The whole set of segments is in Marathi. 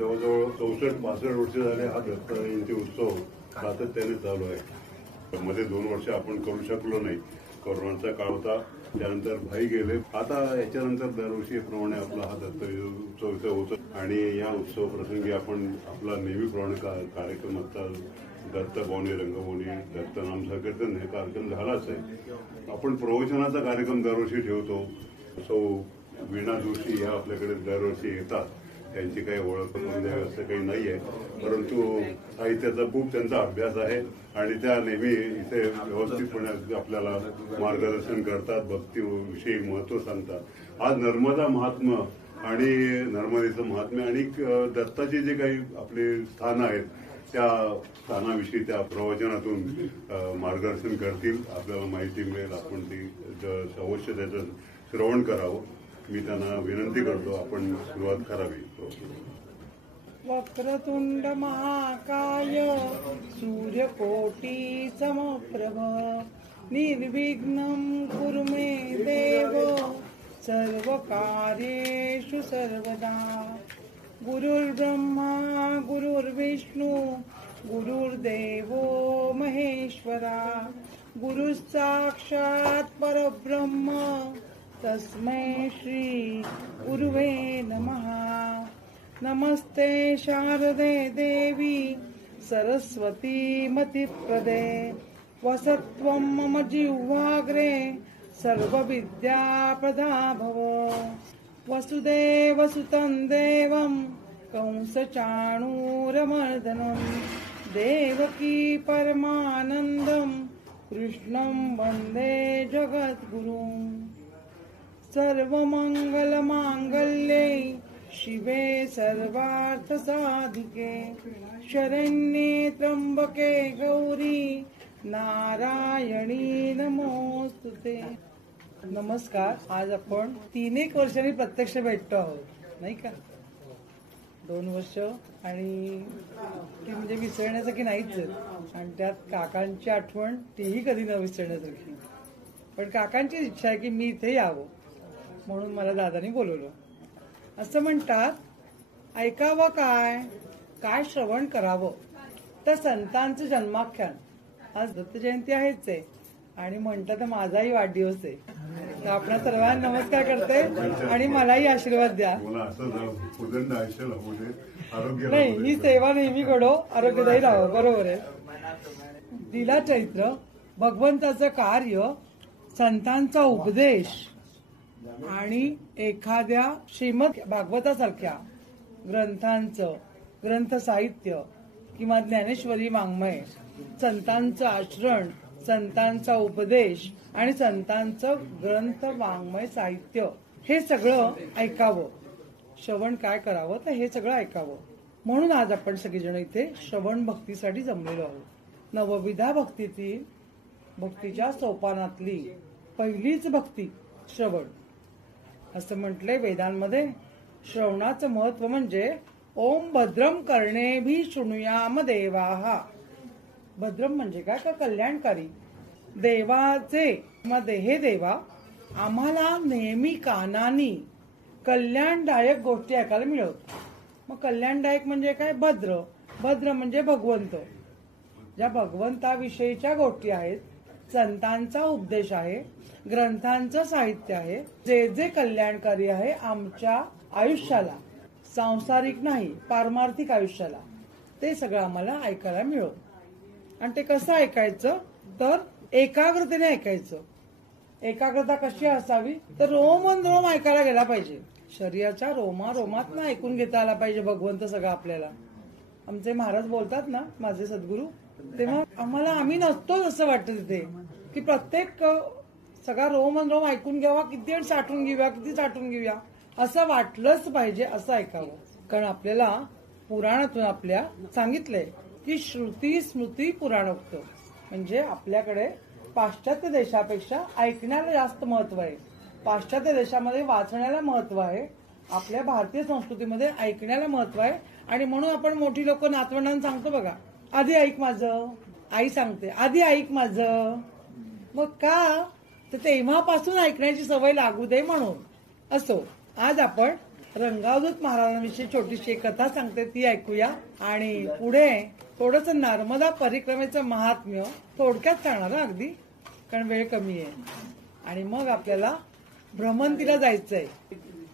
जवळजवळ 64-65 वर्ष झाले हा दत्त जयंती उत्सव सातत्याने चालू आहे. मध्ये 2 वर्ष आपण करू शकलो नाही, कोरोनाचा काळ होता, त्यानंतर भाई गेले. आता याच्यानंतर दरवर्षीप्रमाणे आपला हा दत्त उत्सव होतो आणि या उत्सव प्रसंगी आपण आपला नेहमीप्रमाणे कार्यक्रम असतात. दत्त भवनी, रंगभवनी, दत्त नाम संकीर्तन हे कार्यक्रम झालाच आहे. आपण प्रवचनाचा कार्यक्रम दरवर्षी ठेवतो. सौ वीणा जोशी ह्या आपल्याकडे दरवर्षी येतात. त्यांची काही ओळख करून द्यावी असं काही नाहीये, परंतु साहित्याचा खूप त्यांचा अभ्यास आहे आणि त्या नेहमी इथे व्यवस्थितपणे आपल्याला मार्गदर्शन करतात, भक्तीविषयी महत्व सांगतात. आज नर्मदा महात्म्य आणि नर्मदेचं महात्म्य आणि दत्ताचे जे काही आपले स्थान आहेत त्या स्थानाविषयी त्या प्रवचनातून मार्गदर्शन करतील. आपल्याला माहिती मिळेल. आपण ती अवश्य त्याचं श्रवण करावं. मी त्यांना विनंती करतो, आपण सुरुवात करावी. वक्रतुंड महाकाय सूर्यकोटी समप्रभ निर्विघ्नं कुरु मे देव सर्वकार्येषु सर्वदा. गुरुर्ब्रह्मा गुरुर्विष्णू गुरुर्देवो महेश्वरा. गुरुसाक्षात् परब्रह्म तस्मै श्री गुरुवे नमः. नमस्ते शारदे देवी सरस्वती मतिप्रदे. वसत्वं मम जिह्वाग्रे सर्वविद्याप्रदा भव. वसुदेवसुतं देवं कंसचाणूरमर्दनं देवकी परमानन्दं कृष्णं वन्दे जगद्गुरुम्. सर्वमंगलमांगल्ये शिवे सर्वार्थसाधिके शरण्ये त्र्यंबके गौरी नारायणी नमोस्तुते. नमस्कार. आज आपण 3-1 वर्षांनी प्रत्यक्ष भेटतो आहोत, नाही का? 2 वर्ष आणि ती म्हणजे विसरण्यासारखी नाहीच आहे. आणि त्यात काकांची आठवण तीही कधी न विसरण्यासारखी. पण काकांची इच्छा आहे की मी इथे यावं, म्हणून मला दादानी बोलवलं. असं म्हणतात, ऐकावं काय काय श्रवण करावं तर संतांचं जन्माख्यान. आज दत्त जयंती आहेच आहे आणि म्हणतात तर माझाही वाढदिवस आहे. तर आपणा सर्वांना नमस्कार करते आणि मलाही आशीर्वाद द्या. नाही, ही सेवा नेहमी घडो, आरोग्यदायी राहावं. बरोबर आहे. लीला चैत्र, भगवंताचं कार्य, संतांचा उपदेश आणि एखाद्या श्रीमद भागवतासारख्या ग्रंथांचं ग्रंथ साहित्य किंवा ज्ञानेश्वरी वाङ्मय, संतांचं आचरण, संतांचा उपदेश आणि संतांचं ग्रंथ वाङ्मय साहित्य हे सगळं ऐकावं. श्रवण काय करावं तर हे सगळं ऐकावं. म्हणून आज आपण सगळेजण इथे श्रवण भक्तीसाठी जमलेलो आहोत. नवविधा भक्तीतील भक्तीच्या सोपानातली पहिलीच भक्ती श्रवण. असं म्हटलंय वेदांमध्ये, श्रवणाचं महत्व म्हणजे ओम भद्रम कर्णेभिः शृणुयाम देवाः. भद्रम म्हणजे काय? का कल्याणकारी. देवाचे हे देवा आम्हाला नेहमी कानानी कल्याणदायक गोष्टी ऐकायला मिळवतात. मग कल्याणदायक म्हणजे काय? भद्र. भद्र म्हणजे भगवंत. ज्या भगवंताविषयीच्या गोष्टी आहेत, संतांचा उपदेश आहे, ग्रंथांचं साहित्य आहे, जे जे कल्याणकारी आहे आमच्या आयुष्याला, सांसारिक नाही पारमार्थिक आयुष्याला, ते सगळं आम्हाला ऐकायला मिळो. आणि ते कसं ऐकायचं तर एकाग्रतेने ऐकायचं. एकाग्रता कशी असावी तर रोम ऐकायला गेला पाहिजे. शरीराच्या रोमात ना ऐकून घेता आला पाहिजे भगवंत सगळं आपल्याला. आमचे महाराज बोलतात ना, माझे सद्गुरू, तेव्हा आम्ही नसतोच असं वाटतं तिथे की प्रत्येक सगळा रोम ऐकून घ्यावा, किती वेळ साठवून घेऊया असं वाटलंच पाहिजे. असं ऐकावं. कारण आपल्याला पुराणातून आपल्या सांगितलंय की श्रुती स्मृती पुराणोक्त, म्हणजे आपल्याकडे पाश्चात्य देशापेक्षा ऐकण्याला जास्त महत्व आहे. पाश्चात्य देशामध्ये वाचण्याला महत्व आहे, आपल्या भारतीय संस्कृतीमध्ये ऐकण्याला महत्व आहे. आणि म्हणून आपण मोठी लोक नातवंडांना सांगतो बघा, आधी ऐक माझं. आई सांगते आधी ऐक माझं. मग का तर तेव्हापासून ऐकण्याची सवय लागू दे म्हणून. असो, आज आपण रंगावधूत महाराजांविषयी छोटीशी एक कथा सांगते, ती ऐकूया. आणि पुढे थोडस नर्मदा परिक्रमेचं महात्म्य थोडक्यात सांगणार हं, अगदी, कारण वेळ कमी आहे. आणि मग आपल्याला भ्रमंतीला जायचंय.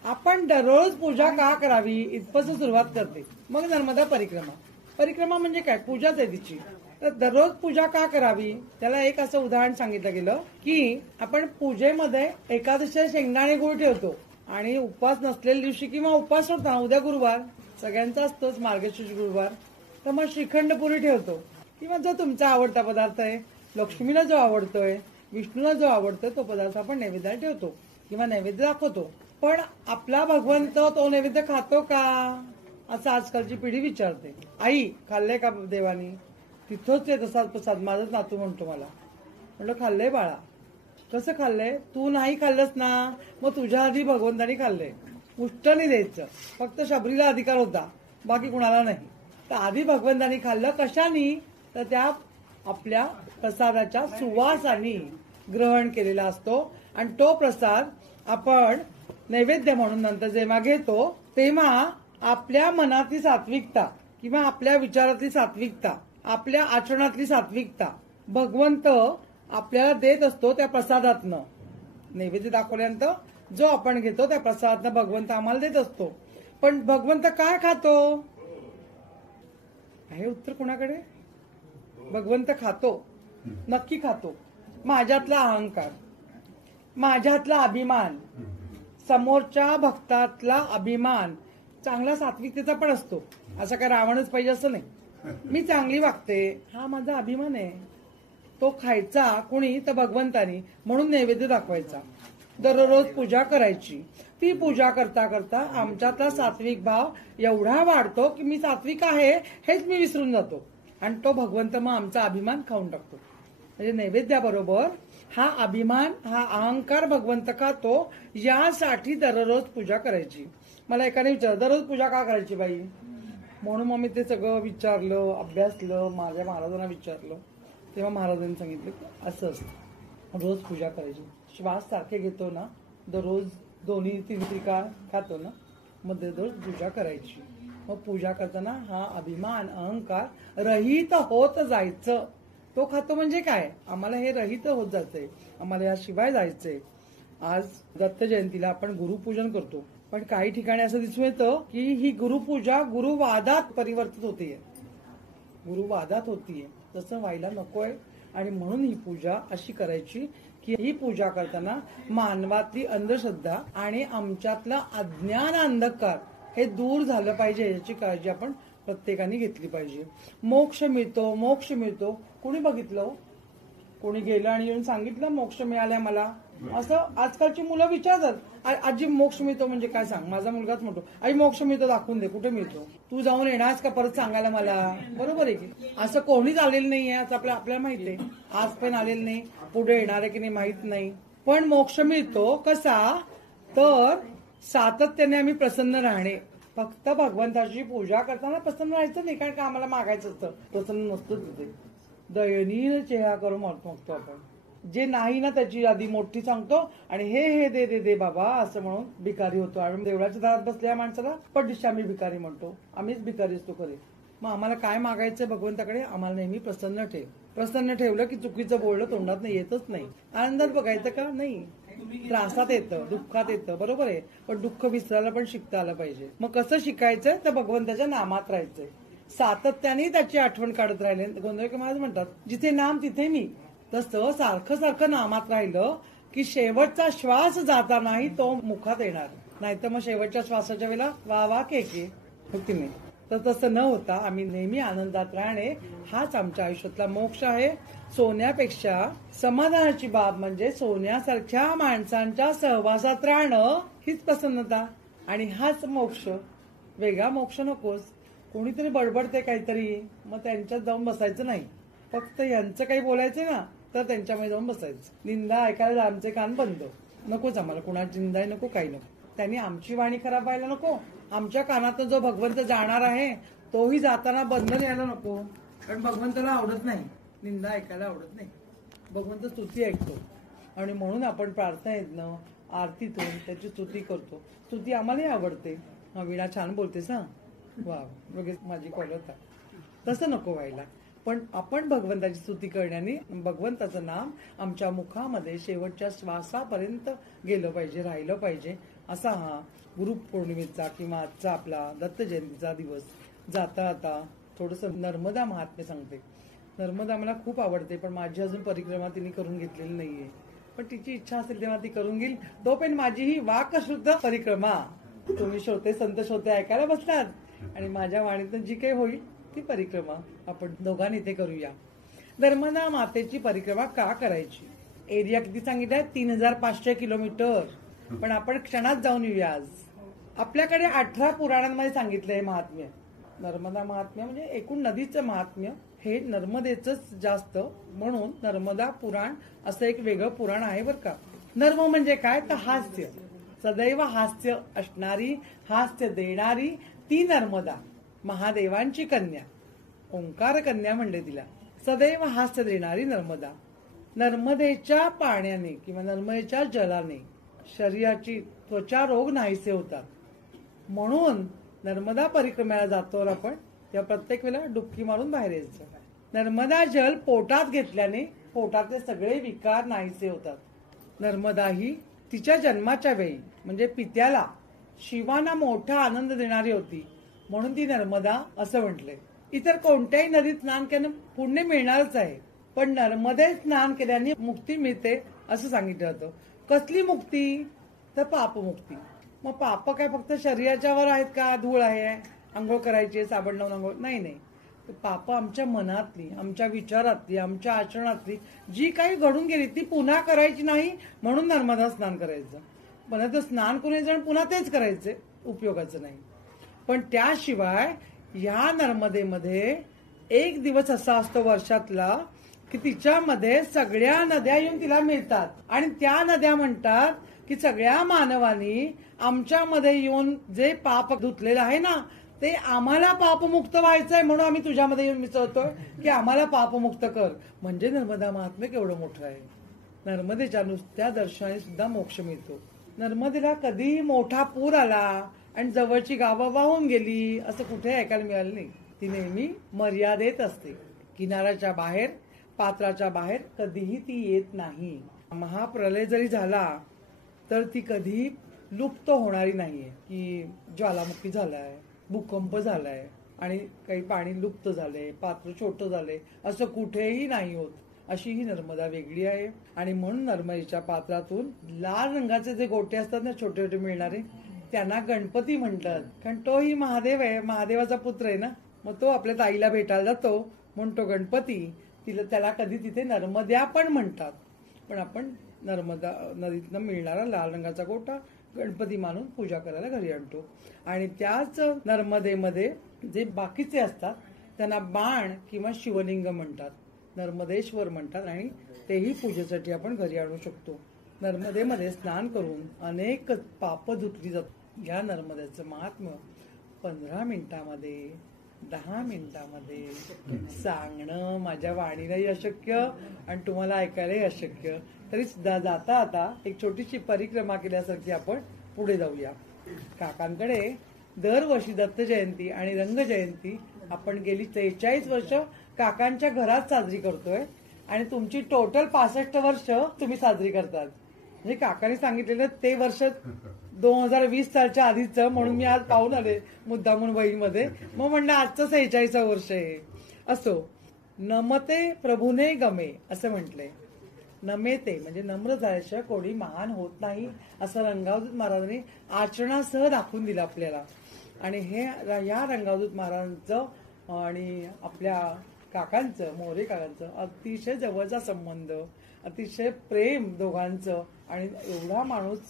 आपण दररोज पूजा का करावी इथपासून सुरुवात करते, मग नर्मदा परिक्रमा. परिक्रमा म्हणजे काय? पूजाच आहे तिची. तर दररोज पूजा का करावी, त्याला एक असं उदाहरण सांगितलं गेलं की आपण पूजेमध्ये एकादशीला शेंगदाणे गुळ ठेवतो आणि उपवास नसलेल्या दिवशी किंवा उपवास होता, उद्या गुरुवार सगळ्यांचा असतोच मार्गशीर्ष गुरुवार, तर मग श्रीखंड पुरी ठेवतो किंवा जो तुमचा आवडता पदार्थ आहे, लक्ष्मीला जो आवडतोय, विष्णूला जो आवडतोय तो पदार्थ आपण नैवेद्याला ठेवतो किंवा नैवेद्य दाखवतो. पण आपला भगवंत तो नैवेद्य खातो का, असं आजकालची पिढी विचारते. आई खाल्लंय का देवानी? तिथंच आहे तसाच प्रसाद. माझंच नातू म्हणतो मला, म्हटलं खाल्लंय बाळा. कसं खाल्लंय? तू नाही खाल्लंस ना, मग तुझ्या आधी भगवंतानी खाल्लंय. उष्टनी द्यायचं, फक्त शबरीला अधिकार होता, बाकी कुणाला नाही. तर आधी भगवंतानी खाल्लं. कशानी? तर त्या आपल्या प्रसादाच्या सुवासानी ग्रहण केलेला असतो. आणि तो प्रसाद आपण नैवेद्य म्हणून नंतर जेव्हा घेतो तेव्हा आपल्या मनातली सात्विकता किंवा आपल्या विचारातली सात्विकता, आपल्या आचरणातली सात्विकता भगवंत आपल्याला देत असतो त्या प्रसादातनं. नैवेद्य दाखवल्यानंतर जो आपण घेतो त्या प्रसादातनं भगवंत आम्हाला देत असतो. पण भगवंत काय खातो? आहे उत्तर कोणाकडे? भगवंत खातो, नक्की खातो. माझ्यातला अहंकार, माझ्यातला अभिमान, समोरच्या भक्तातला अभिमान, चांगला सात्विकतेचा पण असतो. असं काय रावणच पाहिजे असं नाही. मी चांगली वागते, हा माझा अभिमान आहे. तो खायचा कोणी? तर भगवंतानी. म्हणून नैवेद्य दाखवायचा, दररोज पूजा करायची. ती पूजा करता करता आमच्यातला सात्विक भाव एवढा वाढतो की मी सात्विक आहे हेच मी विसरून जातो. आणि तो भगवंत मग आमचा अभिमान खाऊन टाकतो. म्हणजे नैवेद्याबरोबर हा अभिमान, हा अहंकार भगवंत खातो. यासाठी दररोज पूजा करायची. मला एकाने विचारलं, दररोज पूजा का करायची बाई? म्हणून मग मी ते सगळं विचारलं, अभ्यासलं, माझ्या महाराजांना विचारलं. तेव्हा महाराजांनी सांगितलं की असं असतं, रोज पूजा करायची. श्वास सारखे घेतो ना, दररोज 2-3 त्रिकाळ खातो ना, मग दररोज पूजा करायची. मग पूजा करताना हा अभिमान, अहंकार रहित होत जायचं. तो खातो म्हणजे काय? आम्हाला हे रहित होत जायचंय, आम्हाला याशिवाय जायचंय. आज दत्त जयंतीला आपण गुरुपूजन करतो, पण काही ठिकाणी असं दिसून येतं की ही गुरुपूजा गुरुवादात परिवर्तित होतीये, गुरुवादात होतीये. तसं व्हायला नकोय. आणि म्हणून ही पूजा अशी करायची की ही पूजा करताना मानवातली अंधश्रद्धा आणि आमच्यातला अज्ञान, अंधकार हे दूर झालं पाहिजे, याची काळजी आपण प्रत्येकाने घेतली पाहिजे. मोक्ष मिळतो, मोक्ष मिळतो. कोणी बघितलं? कोणी गेलं आणि येऊन सांगितलं मोक्ष मिळालाय मला? असं आजकालची मुलं विचारतात. आजी मोक्ष मिळतो म्हणजे काय सांग? माझा मुलगाच म्हणतो, आई मोक्ष मिळतो दाखवून दे, कुठे मिळतो? तू जाऊन येणारच का परत सांगायला मला? बरोबर आहे की? असं कोणीच आलेलं नाहीये, असं आपल्याला माहिती आहे. आज पण आलेलं नाही, पुढे येणार आहे की नाही माहित नाही. पण मोक्ष मिळतो कसा? तर सातत्याने आम्ही प्रसन्न राहणे. फक्त भगवंताची पूजा करताना प्रसन्न राहायचं नाही, कारण का आम्हाला मागायचं असतं, प्रसन्न नसतं तिथे. दयनीय चेहरा करून मागतो आपण. जे नाही ना त्याची यादी मोठी सांगतो आणि हे दे दे दे बाबा असं म्हणून भिकारी होतो. आणि देवळाच्या दारात बसल्या माणसाला पटदिशी आम्ही भिकारी म्हणतो. आम्हीच भिकारी असतो खरे. मग आम्हाला काय मागायचं भगवंताकडे? आम्हाला नेहमी प्रसन्न ठेव. प्रसन्न ठेवलं की चुकीचं बोलणं तोंडात येतच नाही. आनंदात बघायचं का? नाही. त्रासात येतं, दुःखात येतं, बरोबर आहे. पण दुःख विसरायला पण शिकता आलं पाहिजे. मग कसं शिकायचंय? तर भगवंताच्या नामात राहायचंय, सातत्याने त्याची आठवण काढत राहिले. गोंधळकर महाराज म्हणतात, जिथे नाम तिथे मी. तसं सारखं सारखं नामात राहिलं की शेवटचा श्वास जातानाही तो मुखात येणार. नाहीतर मग शेवटच्या श्वासाच्या वेळेला वा वा के होती नाही. तर तसं न होता आम्ही नेहमी आनंदात राहणे हाच आमच्या आयुष्यातला मोक्ष आहे. सोन्यापेक्षा समाधानाची बाब म्हणजे सोन्यासारख्या माणसांच्या सहवासात राहणं हीच प्रसन्नता आणि हाच मोक्ष. वेगळा मोक्ष नकोस. कोणीतरी बडबडते काहीतरी, मग त्यांच्यात जाऊन बसायचं नाही. फक्त यांचं काही बोलायचं ना तर त्यांच्यामध्ये जाऊन बसायचं. निंदा ऐकायला आमचे कान बंद. नकोच आम्हाला कुणाची निंदा नको, काही नको. त्यांनी आमची वाणी खराब व्हायला नको. आमच्या कानातून जो भगवंत जाणार आहे तोही जाताना बंधन यायला नको. कारण भगवंताला आवडत नाही निंदा ऐकायला, आवडत नाही. भगवंत स्तुती ऐकतो. आणि म्हणून आपण प्रार्थनेतनं आरतीतून त्याची स्तुती करतो. स्तुती आम्हालाही आवडते. वीणा छान बोलतेस ना, वा, लगेच माझी कॉलर. तसं नको व्हायला. पण आपण भगवंताची स्तुती करण्याने भगवंताचं नाम आमच्या मुखामध्ये शेवटच्या श्वासापर्यंत गेलं पाहिजे, राहिलं पाहिजे. असा हा गुरुपौर्णिमेचा किंवा आजचा आपला दत्त जयंतीचा दिवस. जाता आता थोडंसं नर्मदा महात्म्य सांगते. नर्मदा मला खूप आवडते, पण माझी अजून परिक्रमा तिने करून घेतलेली नाहीये. पण तिची इच्छा असेल तेव्हा ती करून घेईल. तोपर्यंत माझी ही वाकशुद्ध परिक्रमा तुम्ही श्रोते, संत श्रोते ऐकायला बसलात आणि माझ्या वाणीतून जी काही होईल ती परिक्रमा आपण दोघांनी इथे करूया. नर्मदा मातेची परिक्रमा का करायची? एरिया किती सांगितलाय? 3500 किलोमीटर. पण आपण क्षणात जाऊन येऊया. आज आपल्याकडे 18 पुराणांमध्ये सांगितलंय महात्म्य. नर्मदा महात्म्य म्हणजे एकूण नदीचं महात्म्य हे नर्मदेचंच जास्त, म्हणून नर्मदा पुराण असं एक वेगळं पुराण आहे बरं का. नर्म म्हणजे काय? तर हास्य, सदैव हास्य असणारी, हास्य देणारी ती नर्मदा, महादेवांची कन्या, ओंकार कन्या म्हणले तिला. सदैव हास्य देणारी नर्मदा. नर्मदेच्या पाण्याने किंवा नर्मदेच्या जलाने शरीराची त्वचा रोग नाहीसे होतात. म्हणून नर्मदा परिक्रमेला जातो आपण तेव्हा प्रत्येक वेळेला डुबकी मारून बाहेर यायचं. नर्मदा जल पोटात घेतल्याने पोटातले सगळे विकार नाहीसे होतात. नर्मदा ही तिच्या जन्माच्या वेळी म्हणजे पित्याला, शिवांना मोठा आनंद देणारी होती, म्हणून ती नर्मदा असं म्हटलंय. इतर कोणत्याही नदीत स्नान केल्याने पुण्य मिळणारच आहे, पण नर्मदेत स्नान केल्याने मुक्ती मिळते असं सांगितलं होतं. कसली मुक्ती? तर पापमुक्ती. मग पाप काय फक्त शरीराच्या वर आहेत का? धूळ आहे, आंघोळ करायची, साबण लावून आंघोळ? नाही. पाप आमच्या मनातली, आमच्या विचारातली, आमच्या आचरणातली जी काही घडून गेली ती पुन्हा करायची नाही, म्हणून नर्मदा स्नान करायचं. पण तर स्नान करून यायचं पुन्हा तेच करायचे, उपयोगाचं नाही. पण त्याशिवाय ह्या नर्मदेमध्ये एक दिवस असा असतो वर्षातला की तिच्यामध्ये सगळ्या नद्या येऊन तिला मिळतात आणि त्या नद्या म्हणतात की सगळ्या मानवांनी आमच्यामध्ये येऊन जे पाप धुतलेलं आहे ना ते आम्हाला पापमुक्त व्हायचंय, म्हणून आम्ही तुझ्यामध्ये येऊन मिसळतोय की आम्हाला पापमुक्त कर. म्हणजे नर्मदा महात्म्य केवढं मोठं आहे. नर्मदेच्या नुसत्या दर्शनाने सुद्धा मोक्ष मिळतो. नर्मदेला कधी मोठा पूर आला आणि जवळची गावं वाहून गेली असं कुठे ऐकायला मिळालं नाही. ती नेहमी मर्यादेत असते. किनाऱ्याच्या बाहेर, पात्राच्या बाहेर कधीही ती येत नाही. महाप्रलय जरी झाला तर ती कधी लुप्त होणारी नाहीये की ज्वालामुखी झालाय, भूकंप झालाय आणि काही पाणी लुप्त झालंय, पात्र छोटं झालंय, असं कुठेही नाही होत. अशी ही नर्मदा वेगळी आहे. आणि म्हणून नर्मदेच्या पात्रातून लाल रंगाचे जे गोटे असतात ना छोटे छोटे मिळणारे, त्यांना गणपती म्हणतात. कारण तोही महादेव आहे, महादेवाचा पुत्र आहे ना. मग तो आपल्या ताईला भेटायला जातो म्हणून तो गणपती. त्याला कधी तिथे नर्मद्या पण म्हणतात. पण आपण नर्मदा नदीतनं मिळणारा लाल रंगाचा गोटा गणपती मानून पूजा करायला घरी आणतो. आणि त्याच नर्मदेमध्ये जे बाकीचे असतात त्यांना बाण किंवा शिवलिंग म्हणतात, नर्मदेश्वर म्हणतात, आणि तेही पूजेसाठी आपण घरी आणू शकतो. नर्मदेमध्ये स्नान करून अनेक पाप धुतली जातात. या नर्मदेचं महात्म्य 15 मिनिटामध्ये, 10 मिनिटामध्ये सांगणं माझ्या वाणीलाही अशक्य आणि तुम्हाला ऐकायलाही अशक्य. तरी सुद्धा जाता आता एक छोटीशी परिक्रमा केल्यासारखी आपण पुढे जाऊया. काकांकडे दरवर्षी दत्त जयंती आणि रंग जयंती आपण गेली 43 वर्ष काकांच्या घरात साजरी करतोय आणि तुमची टोटल 65 वर्ष तुम्ही साजरी करतात. म्हणजे काकांनी सांगितलेलं ते वर्ष 2020 सालच्या आधीचं, म्हणून मी आज पाहून आले मुद्दामून वहीमध्ये. मग म्हणलं आजचं 46 वर्ष आहे. असो, नमते प्रभूने गमे असं म्हटलंय. नमेते म्हणजे नम्र झाल्याशिवाय कोणी महान होत नाही असं रंगावधूत महाराजांनी आचरणासह दाखवून दिलं आपल्याला. आणि हे या रंगावधूत महाराजांचं आणि आपल्या काकांचं, मोरे काकांचं अतिशय जवळचा संबंध, अतिशय प्रेम दोघांचं. आणि एवढा माणूस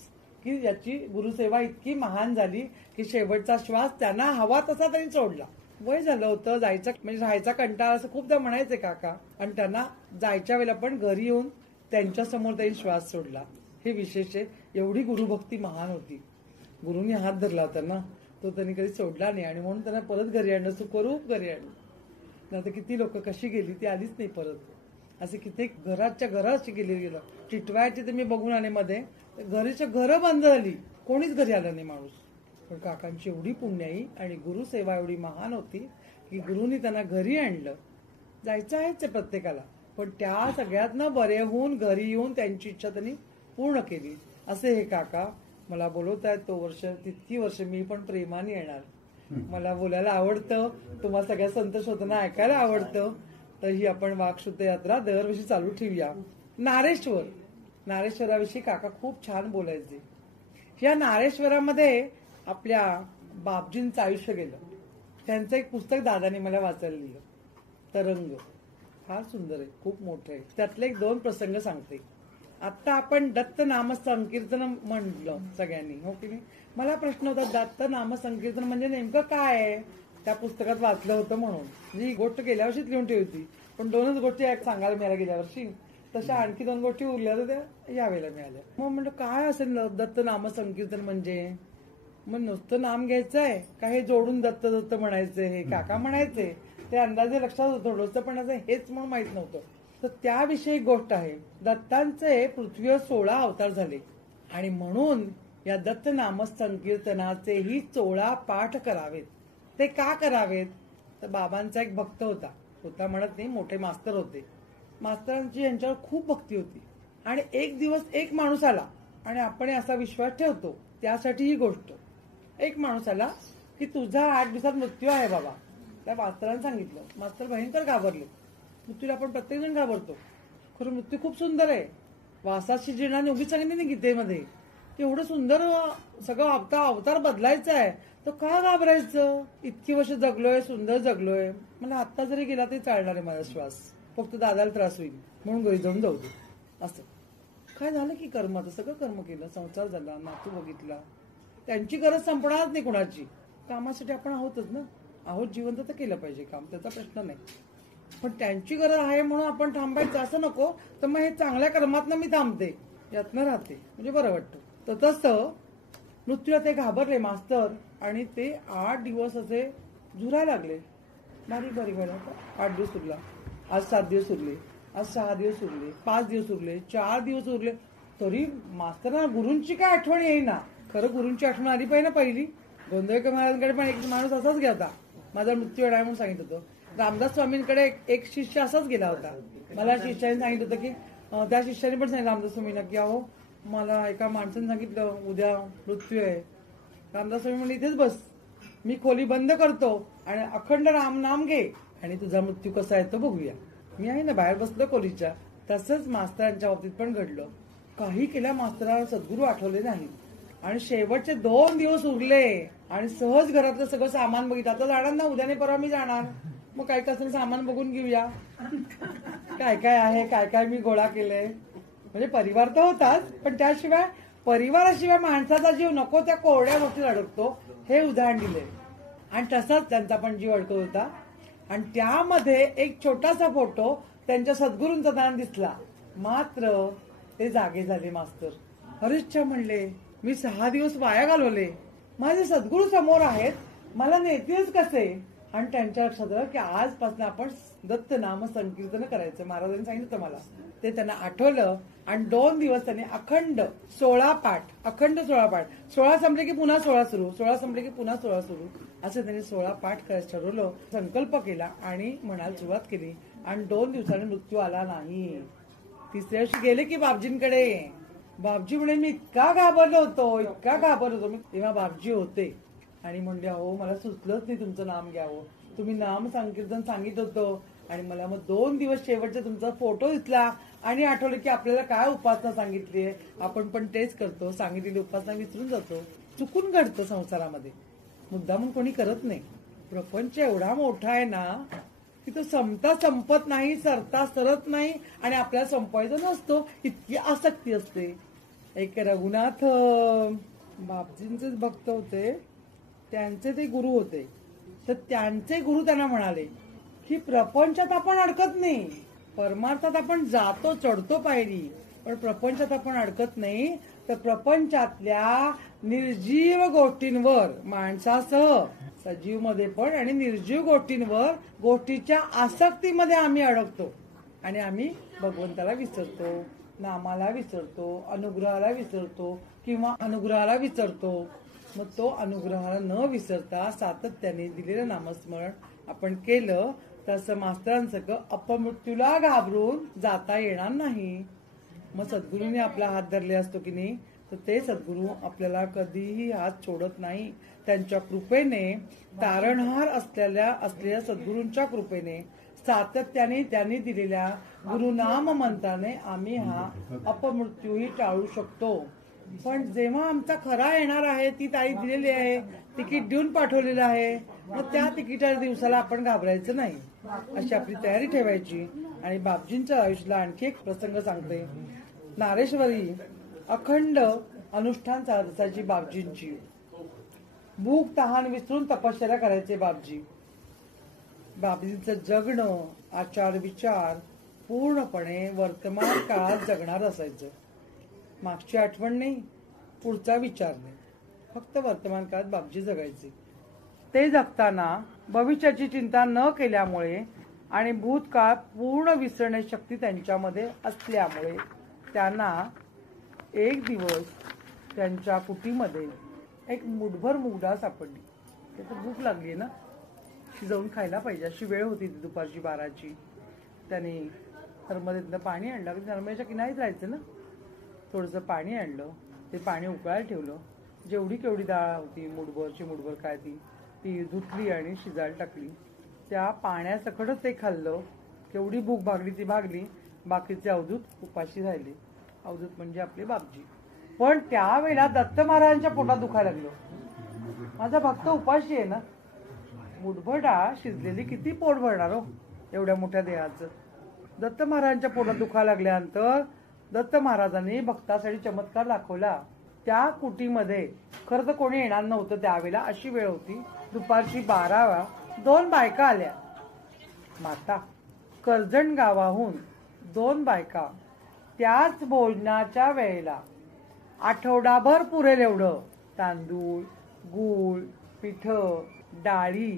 की ज्याची गुरुसेवा इतकी महान झाली की शेवटचा श्वास त्यांना हवा तसा त्यांनी सोडला. वय झालं होतं, जायचं म्हणजे राहायचा कंटाळा असं खूपदा म्हणायचे काका. आणि त्यांना जायच्या वेळेला पण घरी येऊन त्यांच्या समोर त्यांनी श्वास सोडला. हे विशेष आहे. एवढी गुरुभक्ती महान होती. गुरुनी हात धरला होता ना, तो त्यांनी कधी सोडला नाही. आणि म्हणून त्यांना परत घरी आणलं, सुखरूप घरी आणलं. नाही तर किती लोक कशी गेली ती आलीच नाही परत. असे कित्येक घराच्या घरं अशी गेली गेलं. टिटवायची तर मी बघून आले मध्ये, घरीच्या घरं बंद झाली, कोणीच घरी आलं नाही माणूस. पण काकांची एवढी पुण्याई आणि गुरुसेवा एवढी महान होती की गुरुनी त्यांना घरी आणलं. जायचं आहेच आहे प्रत्येकाला, पण त्या सगळ्यातनं बरे होऊन घरी येऊन त्यांची इच्छा त्यांनी पूर्ण केली. असे हे काका मला बोलवत आहेत. तो वर्ष तितकी वर्ष मी पण प्रेमाने येणार. मला बोलायला आवडतं, तुम्हाला सगळ्या संत शोधना ऐकायला आवडतं. तर ही आपण वाक्शुद्ध यात्रा दरवर्षी चालू ठेवूया. नारेश्वराविषयी काका खूप छान बोलायचे. या नारेश्वरामध्ये आपल्या बापजींचं आयुष्य गेलं. त्यांचं एक पुस्तक दादाने मला वाचायला लिहिलं, तरंग. फार सुंदर आहे, खूप मोठं आहे. त्यातले एक 2 प्रसंग सांगते. आता आपण दत्त नाम संकीर्तन म्हणलं सगळ्यांनी, हो की नाही? मला प्रश्न होता, दत्त नाम संकीर्तन म्हणजे नेमकं काय आहे? त्या पुस्तकात वाचलं होतं म्हणून. ही गोष्ट गेल्या वर्षीच लिहून ठेवली होती, पण 2च गोष्टी सांगायला मिळाल्या गेल्या वर्षी. तशा आणखी 2 गोष्टी उरल्या तर त्या यावेळेला मिळाल्या. मग म्हणलं काय असेल दत्त नाम संकीर्तन म्हणजे? मग नुसतं नाम घ्यायचंय का हे जोडून दत्त दत्त म्हणायचंय? हे काका म्हणायचे, ते अंदाजे लक्षात होतं थोडंसं, पण असं हेच म्हणून माहित नव्हतं. तर त्याविषयी गोष्ट आहे. दत्तांचे पृथ्वीवर 16 अवतार झाले आणि म्हणून या दत्त नाम संकीर्तनाचेही 16 पाठ करावेत. ते का करावेत? तर बाबांचा एक भक्त होता म्हणत नाही, मोठे मास्तर होते. मास्तरांची यांच्यावर खूप भक्ती होती आणि एक दिवस एक माणूस आला आणि आपण असा विश्वास ठेवतो, त्यासाठी ही गोष्ट. एक माणूस आला की तुझा 8 दिवसात मृत्यू आहे बाबा. त्या मास्तरांनी सांगितलं. मास्तर भयंकर घाबरले. मृत्यूला आपण प्रत्येक जण घाबरतो, खरं मृत्यू खूप सुंदर आहे. वासाची जीर्णाने उगीच सांगितली नाही गीतेमध्ये, एवढं सुंदर सगळं अवतार बदलायचा आहे, तर का घाबरायचं? इतकी वर्ष जगलोय, सुंदर जगलोय, मला आता जरी गेला तरी चालणार आहे माझा श्वास, फक्त दादाला त्रास होईल म्हणून घरी जाऊन जाऊ दे. असं काय झालं की कर्माचं सगळं कर्म केलं, संसार झाला, नातू बघितला. त्यांची गरज संपणारच नाही कुणाची. कामासाठी आपण आहोतच ना, आहोत जिवंत तर केलं पाहिजे काम, त्याचा प्रश्न नाही. पण त्यांची गरज आहे म्हणून आपण थांबायचं असं नको. तर मग हे चांगल्या कर्मातनं मी थांबते, यातनं राहते, म्हणजे बरं वाटतं. तर तसं मृत्यूला ते घाबरले मास्तर आणि ते 8 दिवस असे झुरायला लागले. बारीक व्हायला. 8 दिवस उरला, आज 7 दिवस उरले, आज 6 दिवस उरले, 5 दिवस उरले, 4 दिवस उरले, तरी मास्तरांना गुरूंची काय आठवण येईना. खरं गुरूंची आठवण आली पाहिजे ना पहिली. गोंधळकर महाराजांकडे पण एक माणूस असाच गेला होता, माझा मृत्यू येणार म्हणून सांगितलं होतं. रामदास स्वामींकडे एक शिष्य असाच गेला होता. मला शिष्याने सांगितलं होतं की त्या शिष्याने पण सांगितलं रामदास स्वामींना की अहो मला एका माणसाने सांगितलं उद्या मृत्यू आहे. रामदास स्वामी म्हणले इथेच बस, मी खोली बंद करतो आणि अखंड राम नाम घे आणि तुझा मृत्यू कसा आहे तो बघूया. मी आहे ना बाहेर बसलो खोलीच्या. तसंच मास्तरांच्या बाबतीत पण घडलं. काही केल्या मास्तरांना सद्गुरू आठवले नाही आणि शेवटचे 2 दिवस उरले आणि सहज घरातलं सगळं सामान बघितलं. आता जाणार ना, उद्याने परवा मी जाणार, मग काय कसं सामान बघून घेऊया, काय काय आहे, काय काय मी गोळा केलंय. म्हणजे परिवार तर होताच, पण त्याशिवाय परिवाराशिवाय माणसाचा जीव नको त्या कोरड्या गोष्टीत अडकतो, हे उदाहरण दिले. आणि तसाच त्यांचा पण जीव अडकत होता. आणि त्यामध्ये एक छोटासा फोटो त्यांच्या सद्गुरूंचा दान दिसला. मात्र ते जागे झाले मास्तर. हरिच्छा म्हणले, मी 6 दिवस वाया घालवले, माझे सद्गुरू समोर आहेत, मला नेतीलच कसे? आणि त्यांच्या लक्षात आलं की आजपासून आपण दत्त नाम संकीर्तन करायचं. महाराजांनी सांगितलं मला, ते त्यांना आठवलं आणि 2 दिवस त्यांनी अखंड 16 पाठ, 16 संपले की पुन्हा 16 सुरू, 16 संपले की पुन्हा 16 सुरू, असं त्यांनी 16 पाठ करायचं ठरवलं, संकल्प केला आणि म्हणायला सुरुवात केली. आणि 2 दिवसांनी मृत्यू आला नाही. 3ऱ्या दिवशी गेले की बापजींकडे. बापजी म्हणे मी इतका घाबरलो होतो मी. तेव्हा बापजी होते आणि म्हणले, हो मला सुचलंच नाही तुमचं नाम घ्यावं, तुम्ही नाम संकीर्तन सांगितलं होतं. आणि मला मग 2 दिवस शेवटचा तुमचा फोटो दिसला आणि आठवलं की आपल्याला काय उपासना सांगितली आहे, आपण पण तेच करतो, सांगितलेली उपासना विसरून जातो. चुकून घडतं संसारामध्ये, मुद्दामून कोणी करत नाही. प्रपंच एवढा मोठा आहे ना की तो संपत नाही, सरता सरत नाही आणि आपल्याला संपवायचं नसतो, इतकी आसक्ती असते. एक रघुनाथ बापजींचेच भक्त होते, त्यांचे ते गुरु होते. तर त्यांचे गुरु त्यांना म्हणाले की प्रपंचात आपण अडकत नाही, परमार्थात आपण जातो, चढतो पायरी, पण प्रपंचात आपण अडकत नाही. तर प्रपंचातल्या निर्जीव गोष्टींवर, माणसासह सजीव मध्ये पण आणि निर्जीव गोष्टींवर, गोष्टीच्या आसक्तीमध्ये आम्ही अडकतो आणि आम्ही भगवंताला विसरतो, नामाला विसरतो, अनुग्रहाला विसरतो किंवा अनुग्रहाला विसरतो. मग तो अनुग्रहाला न विसरता सातत्याने दिलेलं नामस्मरण आपण केलं तसं मास्तरांसगळं अपमृत्यूला घाबरून जाता येणार नाही. मग सद्गुरूंनी आपला हात धरले असतो की नाही, तर ते सद्गुरू आपल्याला कधीही हात सोडत नाही. त्यांच्या कृपेने, तारणहार असलेल्या सद्गुरूंच्या कृपेने, सातत्याने त्यांनी दिलेल्या गुरुनाम मंत्राने आम्ही हा अपमृत्यूही टाळू शकतो. पण जेव्हा आमचा खरा येणार आहे, ती तारीख दिलेली आहे, तिकीट देऊन पाठवलेलं आहे, मग त्या तिकिटाच्या दिवसाला आपण घाबरायचं नाही, अशी आपली तयारी ठेवायची. आणि बापजींच्या आयुष्याला आणखी एक प्रसंग सांगते. नारेश्वरी अखंड अनुष्ठान साधायची बापजींची. भूक तहान विसरून तपश्चर्या करायचे बापजी. बापजींचं जगणं, आचार विचार पूर्णपणे वर्तमान काळात जगणार असायचं. मागची आठवण नाही, पुढचा विचार नाही, फक्त वर्तमान काळात बापजी जगायचे. ते जगताना भविष्याची चिंता न केल्यामुळे आणि भूतकाळ पूर्ण विसरण्याची शक्ती त्यांच्यामध्ये असल्यामुळे त्यांना एक दिवस त्यांच्या कुटीमध्ये एक मुठभर मूग डाळ सापडली. त्याला भूक लागली ना, शिजवून खायला पाहिजे अशी वेळ होती दुपारची 12ची. त्याने नर्मदेतनं पाणी आणलं, नर्मदेच्या किनारीत राहायचं ना. थोडंसं पाणी आणलं, ते पाणी उकळायला ठेवलं. जेवढी केवढी डाळ होती, मुठभर काय ती धुतली आणि शिजायला टाकली. त्या पाण्यासकटच ते खाल्लं. केवढी भूक भागली ती भागली. बाकीचे अवधूत उपाशी राहिले. अवधूत म्हणजे आपले बापजी. पण त्यावेळेला दत्त महाराजांच्या पोटात दुखायला लागलं. माझा भक्त उपाशी आहे ना. मुठभर डाळ शिजलेली किती पोट भरणार हो एवढ्या मोठ्या देहाचं. दत्त महाराजांच्या पोटात दुखायला लागल्यानंतर दत्त महाराजांनी भक्तासाठी चमत्कार दाखवला. त्या कुटीमध्ये खरं तर कोणी येणार नव्हतं त्यावेळेला, अशी वेळ होती. दुपारची 12 2 बायका आल्या. माता कर्जण गावाहून 2 बायका त्याच भोजनाच्या वेळेला आठवडाभर पुरेल एवढं तांदूळ, गूळ, पिठ, डाळी,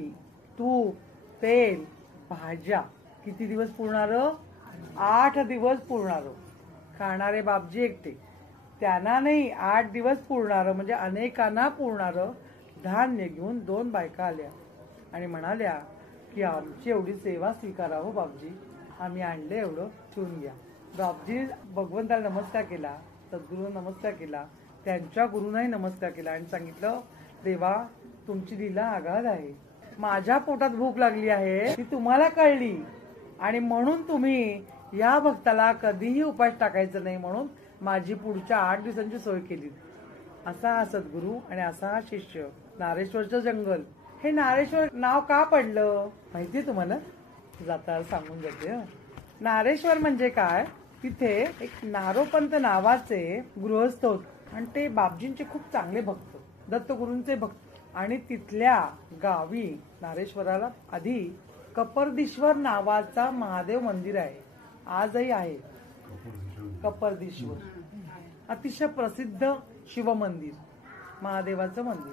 तूप, तेल, भाज्या किती दिवस पुरणार? 8 दिवस पुरणार. खाणारे बापजी एकटे. त्यांना नाही, 8 दिवस पुरणार, म्हणजे अनेकांना पुरणार धान्य घेऊन 2 बायका आल्या आणि म्हणाल्या की आमची एवढी सेवा स्वीकारा हो बापजी, आम्ही आणले एवढं ठेवून घ्या. बापजी भगवंताला नमस्कार केला, सद्गुरूंना नमस्कार केला, त्यांच्या गुरुंनाही नमस्कार केला आणि सांगितलं, देवा तुमची लीला आगाध आहे. माझ्या पोटात भूक लागली आहे ती तुम्हाला कळली आणि म्हणून तुम्ही या भक्ताला कधीही उपास टाकायचं नाही म्हणून माझी पुढच्या 8 दिवसांची सोय केली. असा हा सद्गुरू आणि असा हा शिष्य. नारेश्वरचं जंगल, हे नारेश्वर नाव का पडलं माहितीये तुम्हाला? जाता सांगून जाते. नारेश्वर म्हणजे काय, तिथे एक नारोपंत नावाचे गृहस्थ होते आणि ते बापजींचे खूप चांगले भक्त, दत्तगुरूंचे भक्त. आणि तिथल्या गावी नारेश्वराला आधी कपर्दीश्वर नावाचा महादेव मंदिर आहे, आजही आहे. कपर्दीश्वर अतिशय प्रसिद्ध शिव मंदिर, महादेवाचं मंदिर.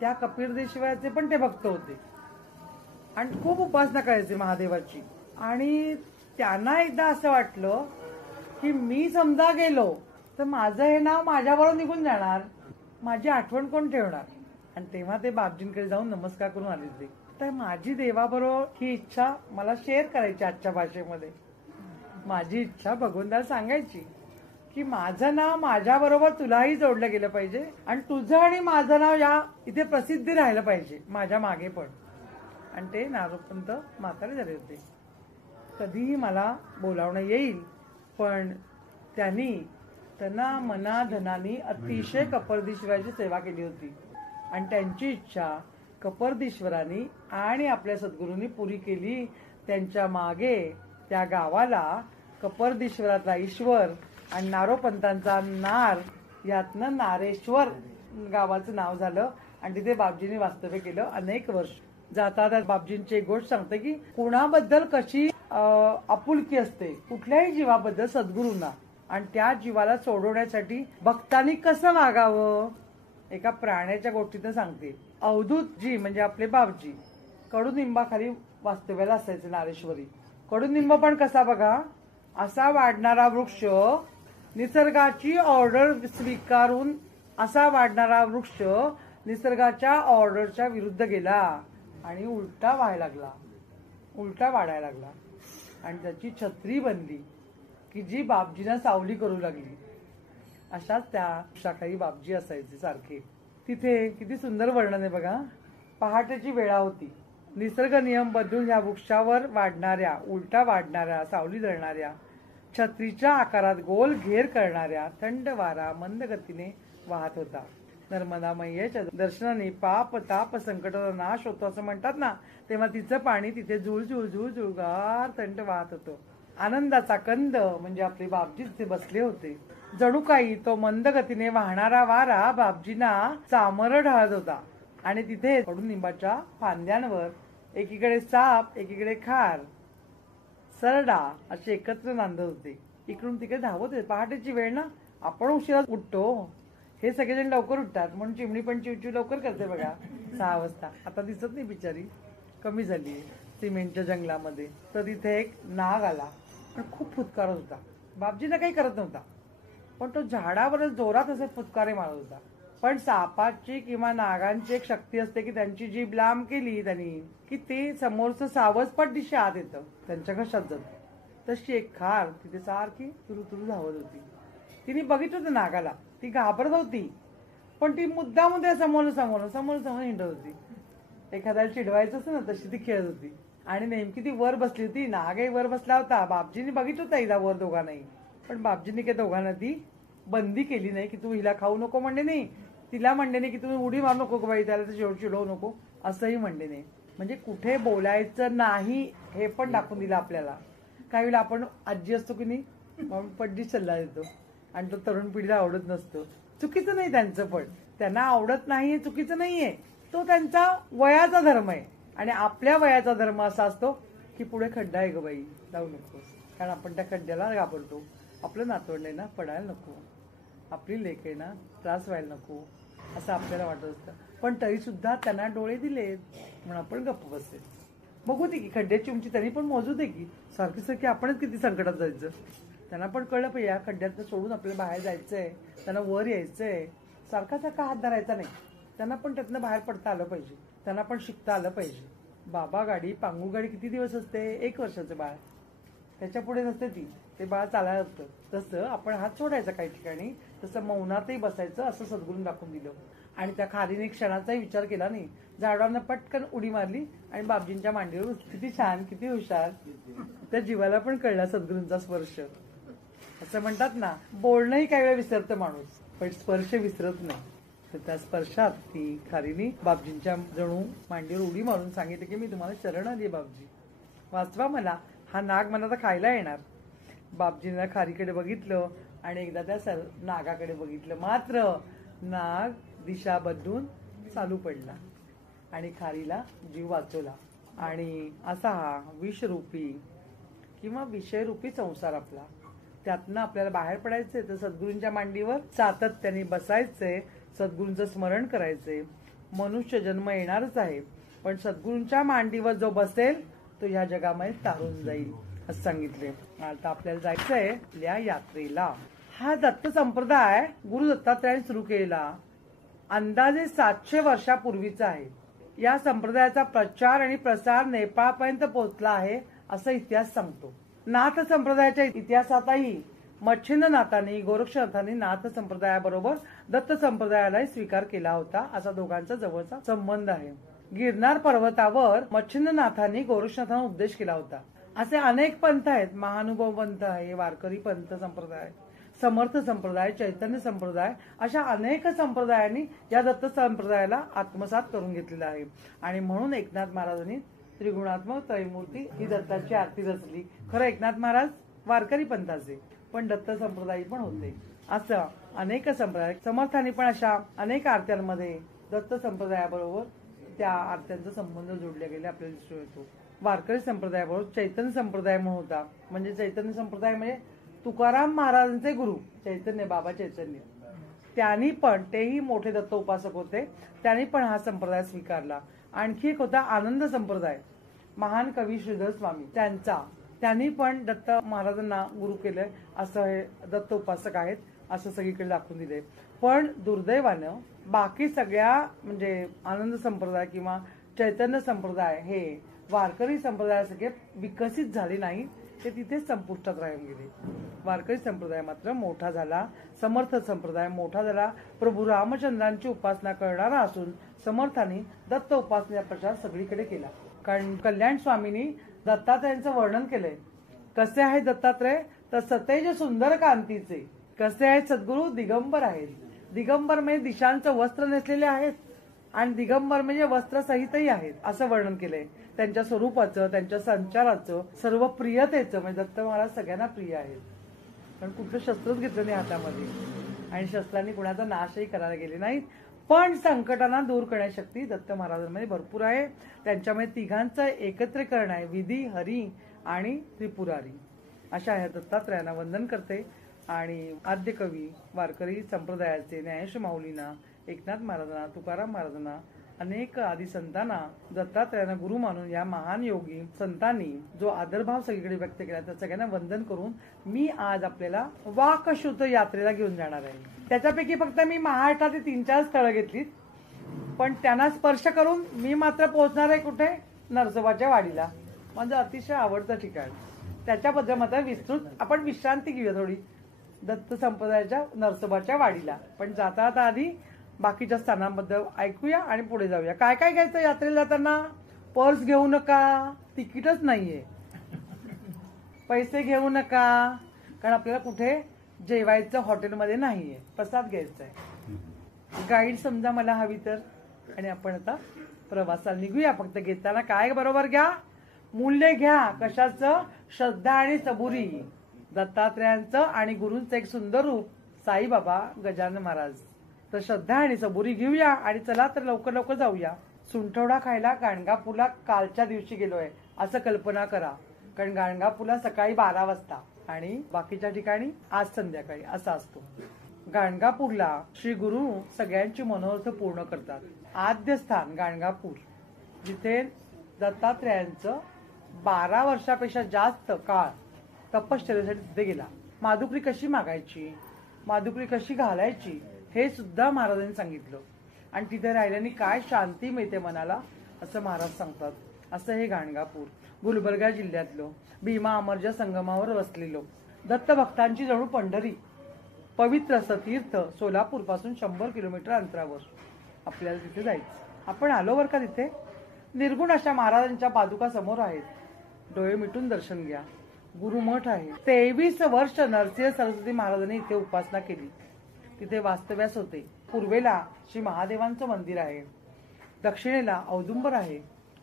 त्या कपिरदेश्वराचे पण ते भक्त होते आणि खूप उपासना करायचे महादेवाची. आणि त्यांना एकदा असं वाटलं की मी समजा गेलो तर माझं हे नाव माझ्याबरोबर निघून जाणार, माझी आठवण कोण ठेवणार. आणि तेव्हा ते बापजींकडे जाऊन नमस्कार करून आले ते. तर माझी देवाबरोबर ही इच्छा मला शेअर करायची आजच्या भाषेमध्ये. माझी इच्छा भगवंताला सांगायची की माझं नाव माझ्याबरोबर तुलाही जोडलं गेलं पाहिजे आणि तुझं आणि माझं नाव या इथे प्रसिद्धी राहिलं पाहिजे माझ्या मागे पण. आणि ते नारोपंत म्हातारे झाले होते. कधीही मला बोलावणं येईल, पण त्यांना मना धनानी अतिशय कपर्दीश्वराची सेवा केली होती आणि त्यांची इच्छा कपर्दीश्वरांनी आणि आपल्या सद्गुरूंनी पुरी केली. त्यांच्या मागे त्या गावाला कपर्दीश्वरातला ईश्वर आणि नारोपंतांचा नार, यातनं नारेश्वर गावाचं नाव झालं आणि तिथे बापजींनी वास्तव्य केलं अनेक वर्ष. जाता बापजींची एक गोष्ट सांगते की कुणाबद्दल कशी आपुलकी असते कुठल्याही जीवाबद्दल सद्गुरूंना, आणि त्या जीवाला सोडवण्यासाठी भक्तांनी कसं वागावं एका प्राण्याच्या गोष्टीतून सांगते. अवधूतजी म्हणजे आपले बापजी कडुनिंबाखाली वास्तव्याला असायचे नारेश्वरी. कडुनिंब पण कसा बघा, असा वाढणारा वृक्ष, निसर्गाची ऑर्डर स्वीकारून असा वाढणारा वृक्ष निसर्गाच्या ऑर्डरच्या विरुद्ध गेला आणि उलटा वाढायला लागला आणि त्याची छत्री बनली की जी बापजीना सावली करू लागली. अशाच त्या शाखाई बापजी असायचे सारखे. तिथे किती सुंदर वर्णन आहे बघा. पहाटेची वेळा होती. निसर्ग नियम बदलून या वृक्षावर वाढणाऱ्या, उलटा वाढणाऱ्या, सावली धरणाऱ्या, छत्रीच्या आकारात गोल घेर करणाऱ्या थंड वारा मंद गतीने वाहत होता. नर्मदा मैयेच्या दर्शनाने पाप ताप संकटाचा नाश होतो असं म्हणतात ना, तेव्हा तिचं पाणी तिथे जुळगार थंड वाहत होतं. आनंदाचा कंद म्हणजे आपले बापजी तिथे बसले होते. जणू काही तो मंद गतीने वाहणारा वारा बापजींना चामर ढाळत होता आणि तिथे कडुनिंबाच्या फांद्यांवर एकीकडे साप, एकीकडे खार, सरडा असे एकत्र नांदत होते. इकडून तिकडे धावत होते. पहाटेची वेळ ना, आपण उशिरा उठतो, हे सगळेजण लवकर उठतात म्हणून चिमणी पण चिवचिव लवकर करते बघा 6 वाजता. आता दिसत नाही बिचारी, कमी झाली सिमेंटच्या जंगलामध्ये. तर तिथे एक नाग आला पण खूप फुतकारत होता. बापजींना काही करत नव्हता, पण तो झाडावर जोरात असे फुतकारे मारत होता. पण सापाची किंवा नागांची एक शक्ती असते की त्यांची जीभ लांब केली त्यांनी की ते समोरचं सावज पटदिशी आत येतं, त्यांच्या घशात जातं. तशी एक खार तिथे सारखी तुरु धावत होती. तिने बघितलं होतं नागाला, ती घाबरत होती पण ती मुद्दाम समोर हिंडत होती. एखाद्याला चिडवायचं असं ना तशी ती खेळत होती. आणि नेमकी ती वर बसली होती. नागही वर बसला होता. बापजींनी बघितलं होतं एकदा वर दोघांनाही, पण बापजींनी काही दोघांना ती बंदी केली नाही की तू हिला खाऊ नको म्हणले नाही, तिला म्हणले नाही की तुम्ही उडी मारू नको बाई, त्याला तर चिडवू नको असंही म्हणले नाही. म्हणजे कुठे बोलायचं नाही हे पण दाखवून दिलं आपल्याला. काही वेळेला आपण आजी असतो की नाही, म्हणून पड्डीच सल्ला देतो आणि तो तरुण पिढीला आवडत नसतो. चुकीचं नाही त्यांचं, पण त्यांना आवडत नाही हे चुकीचं नाहीये, तो त्यांचा वयाचा धर्म आहे. आणि आपल्या वयाचा धर्म असा असतो की पुढे खड्डा आहे ग बाई, जाऊ नकोस, कारण आपण त्या खड्ड्याला घाबरतो. आपलं नातवंड आहे ना, पडायला नको, आपली लेक आहे ना, त्रास व्हायला नको असं आपल्याला वाटत असतं. पण तरी सुद्धा त्यांना डोळे दिलेत म्हणून आपण गप्प बसते. बघू दे की खड्ड्याची उंची त्यांनी पण मोजू दे की, सारखी आपणच किती संकटात जायचं. त्यांना पण कळलं पाहिजे या खड्ड्यातनं सोडून आपल्याला बाहेर जायचंय, त्यांना वर यायचंय. सारखा हात धरायचा नाही. त्यांना पण त्यातनं बाहेर पडता आलं पाहिजे, त्यांना पण शिकता आलं पाहिजे. बाबा गाडी, पांगू गाडी किती दिवस असते? 1 वर्षाचं बाळ, त्याच्या पुढे नसते ती. ते बाळ चालायला होतं. तसं आपण हात सोडायचा काही ठिकाणी, तसं मौनातही बसायचं असं सद्गुरूंनी दाखवून दिलं. आणि त्या खारीने क्षणाचाही विचार केला नाही, झाडांना पटकन उडी मारली आणि बापजींच्या मांडीवर. किती छान, किती हुशार. त्या जीवाला पण कळला सद्गुरूंचा स्पर्श. असं म्हणतात ना, बोलणंही काही वेळा विसरतं माणूस, पण स्पर्श विसरत नाही. तर त्या स्पर्शात ती खारीने बापजींच्या जणू मांडीवर उडी मारून सांगितलं की मी तुम्हाला शरण आली बापजी, वाचवा मला, हा नाग मला तर खायला येणार. बापजींना खारीकडे बघितलं आणि एकदा त्या नागाकडे बघितलं. मात्र नाग दिशा बदलून चालू पडला आणि खारीला जीव वाचवला. आणि असा हा विषरूपी किंवा विषयरूपी संसार आपला, त्यातनं आपल्याला बाहेर पडायचंय तर सद्गुरूंच्या मांडीवर सातत्याने बसायचंय, सद्गुरूंचं स्मरण करायचंय. मनुष्य जन्म येणारच आहे, पण सद्गुरूंच्या मांडीवर जो बसेल तो ह्या जगामध्ये तारून जाईल असं सांगितले. आता आपल्याला जायचंय या यात्रेला. हा दत्त संप्रदाय गुरु दत्तात्रयांनी सुरू केलेला अंदाजे 700 वर्षापूर्वीचा आहे. या संप्रदायाचा प्रचार आणि प्रसार नेपाळपर्यंत पोहोचला आहे असं इतिहास सांगतो. नाथ संप्रदायाच्या इतिहासातही मच्छिंद्रनाथांनी, गोरक्षनाथांनी नाथ संप्रदायाबरोबर दत्त संप्रदायालाही स्वीकार केला होता असा दोघांचा जवळचा संबंध आहे. गिरनार पर्वतावर मच्छिंद्रनाथांनी गोरक्षनाथांना उपदेश केला होता. असे अनेक पंथ आहेत. महानुभाव पंथ आहे, वारकरी पंथ संप्रदाय, समर्थ संप्रदाय, चैतन्य संप्रदाय, अशा अनेक संप्रदायांनी या दत्त संप्रदायाला आत्मसात करून घेतलेला आहे. आणि म्हणून एकनाथ महाराजांनी त्रिगुणात्मक त्रैमूर्ती ही दत्ताची आरती रचली. खरं एकनाथ महाराज वारकरी पंथाचे, पण दत्त संप्रदायी पण होते. असं अनेक संप्रदाय, समर्थांनी पण अशा अनेक आरत्यांमध्ये दत्त संप्रदायाबरोबर त्या आरत्यांचा संबंध जोडले गेले आपल्याला दिसून येतो. वारकरी संप्रदायाबरोबर चैतन्य संप्रदाय म्हणून होता. म्हणजे चैतन्य संप्रदाय म्हणजे तुकाराम महाराजांचे गुरु चैतन्य, बाबा चैतन्य, त्यांनी पण, तेही मोठे दत्त उपासक होते, त्यांनी पण हा संप्रदाय स्वीकारला. आणखी एक होता आनंद संप्रदाय, महान कवी श्रीधर स्वामी त्यांचा. त्यांनी पण दत्त महाराजांना गुरु केलंय असं हे दत्त उपासक आहेत असं सगळीकडे दाखवून दिले. पण दुर्दैवानं बाकी सगळ्या म्हणजे आनंद संप्रदाय किंवा चैतन्य संप्रदाय हे वारकरी संप्रदायासारखे विकसित झाले नाही, ते तिथेच संपुष्टात राहून गेले. वारकरी संप्रदाय मात्र मोठा झाला, समर्थ संप्रदाय मोठा झाला. प्रभू रामचंद्रांची उपासना करणारा असून समर्थांनी दत्त उपासनेचा प्रचार सगळीकडे केला. कारण कल्याण स्वामींनी दत्तात्रयांचं वर्णन केलंय. कसे आहेत दत्तात्रय तर सतेज सुंदर कांतीचे. कसे आहेत सद्गुरू दिगंबर आहेत. दिगंबर म्हणजे दिशांचं वस्त्र नेसलेले आहेत आणि दिगंबर म्हणजे वस्त्रसहितही आहेत असं वर्णन केलंय. त्यांच्या स्वरूपाचं, त्यांच्या संचाराचं, सर्व प्रियतेचं म्हणजे दत्त महाराज सगळ्यांना प्रिय आहेत. पण कुठलं शस्त्रच घेतलं नाही हातामध्ये आणि शस्त्रांनी कुणाचा नाशही करायला गेले नाहीत. पण संकटांना दूर करण्याची शक्ती दत्त महाराजांमध्ये भरपूर आहे. त्यांच्यामध्ये तिघांचं एकत्रीकरण आहे, विधी, हरी आणि त्रिपुरारी. अशा ह्या दत्तात्रयांना वंदन करते आणि आद्य कवी वारकरी संप्रदायाचे न्यायेश माऊलींना, एकनाथ महाराजांना, तुकाराम महाराजांना, अनेक आदी संतांना दत्तात्रयांना गुरु मानून या महान योगी संतांनी जो आदरभाव सगळीकडे व्यक्त केला त्या सगळ्यांना वंदन करून मी आज आपल्याला वाकशुद्ध यात्रेला घेऊन जाणार आहे. त्याच्यापैकी फक्त मी महाराष्ट्रातील 3-4 स्थळं घेतलीत, पण त्यांना स्पर्श करून मी मात्र पोहोचणार आहे कुठे? नरसोबाच्या वाडीला, माझं अतिशय आवडतं ठिकाण. त्याच्याबद्दल मात्र विस्तृत आपण विश्रांती घेऊया थोडी दत्त संप्रदायाच्या नरसोबाच्या वाडीला. पण जाता जाता आधी बाकीच्या स्थानांबद्दल ऐकूया आणि पुढे जाऊया. काय काय घ्यायचं यात्रेला जाताना? पर्स घेऊ नका, तिकीटच नाहीये. पैसे घेऊ नका, कारण आपल्याला कुठे जेवायचं हॉटेलमध्ये नाहीये. प्रसाद घ्यायचा आहे. गाईड समजा मला हवी तर. आणि आपण आता प्रवासाला निघूया. फक्त घेताना काय बरोबर घ्या? मूल्य घ्या. कशाचं? श्रद्धा आणि सबुरी. दत्तात्रयांचं आणि गुरूंचं एक सुंदर रूप साईबाबा गजानन महाराज. तर श्रद्धा आणि सबुरी घेऊया आणि चला तर लवकर लवकर जाऊया. सुंठवडा खायला गाणगापूरला कालच्या दिवशी गेलोय असं कल्पना करा, कारण गाणगापूरला सकाळी 12 वाजता आणि बाकीच्या ठिकाणी आज संध्याकाळी असा असतो. गाणगापूरला श्री गुरु सगळ्यांची मनोरथ पूर्ण करतात. आद्य स्थान गाणगापूर, जिथे दत्तात्रयांचं 12 वर्षापेक्षा जास्त काळ तपश्चर्येसाठी तिथे गेला. माधुकरी कशी मागायची, माधुकरी कशी घालायची हे सुद्धा महाराजांनी सांगितलं. आणि तिथे राहिल्याने काय शांती मिळते मनाला असं महाराज सांगतात. असं हे गाणगापूर गुलबर्गा जिल्ह्यातलं भीमा अमरजा संगमावर वसलेलं दत्तभक्तांची जणू पंढरी, पवित्र असं तीर्थ सोलापूर पासून 100 किलोमीटर अंतरावर आपल्याला तिथे जायचं. आपण आलो बरं का. तिथे निर्गुण अशा महाराजांच्या पादुका समोर आहेत. डोळे मिटून दर्शन घ्या. गुरुमठ आहे. 23 वर्ष नरसिंह सरस्वती महाराजांनी इथे उपासना केली. तिथे वास्तव्यास होते. पूर्वेला श्री महादेवांचं मंदिर आहे. दक्षिणेला औदुंबर आहे.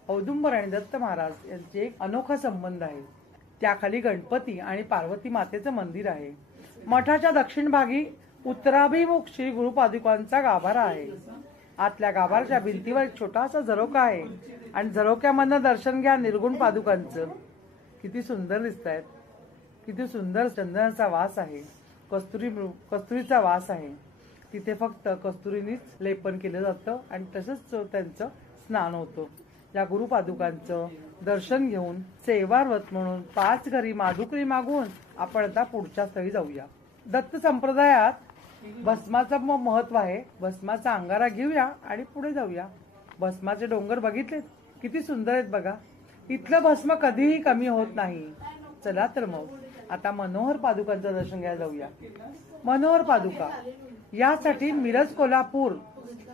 औदुंबर आणि दत्त महाराज यांचे एक अनोखा संबंध आहे. त्याखाली गणपती आणि पार्वती मातेचं मंदिर आहे. मठाच्या दक्षिण भागी उत्तराभिमुख श्री गुरुपादुकांचा गाभारा आहे. आतल्या गाभाराच्या भिंतीवर एक छोटासा झरोका आहे आणि झरोक्यामधनं दर्शन घ्या निर्गुण पादुकांचं. किती सुंदर दिसत आहेत. किती सुंदर चंदनाचा वास आहे. कस्तुरीचा वास आहे. तिथे फक्त कस्तुरीनीच लेपन केलं जातं आणि तसंच त्यांचं स्नान होतं. या गुरुपादुकांचं दर्शन घेऊन सेवाव्रत म्हणून 5 घरी माधुकरी मागून आपण आता पुढच्या स्थळी जाऊया. दत्त संप्रदायात भस्माचं महत्व आहे. भस्माचा अंगारा घेऊया आणि पुढे जाऊया. भस्माचे डोंगर बघितलेत किती सुंदर आहेत बघा. इथलं भस्म कधीही कमी होत नाही. चला तर मग आता मनोहर पादुकांचं दर्शन घ्यायला जाऊया. मनोहर पादुका यासाठी मिरज कोल्हापूर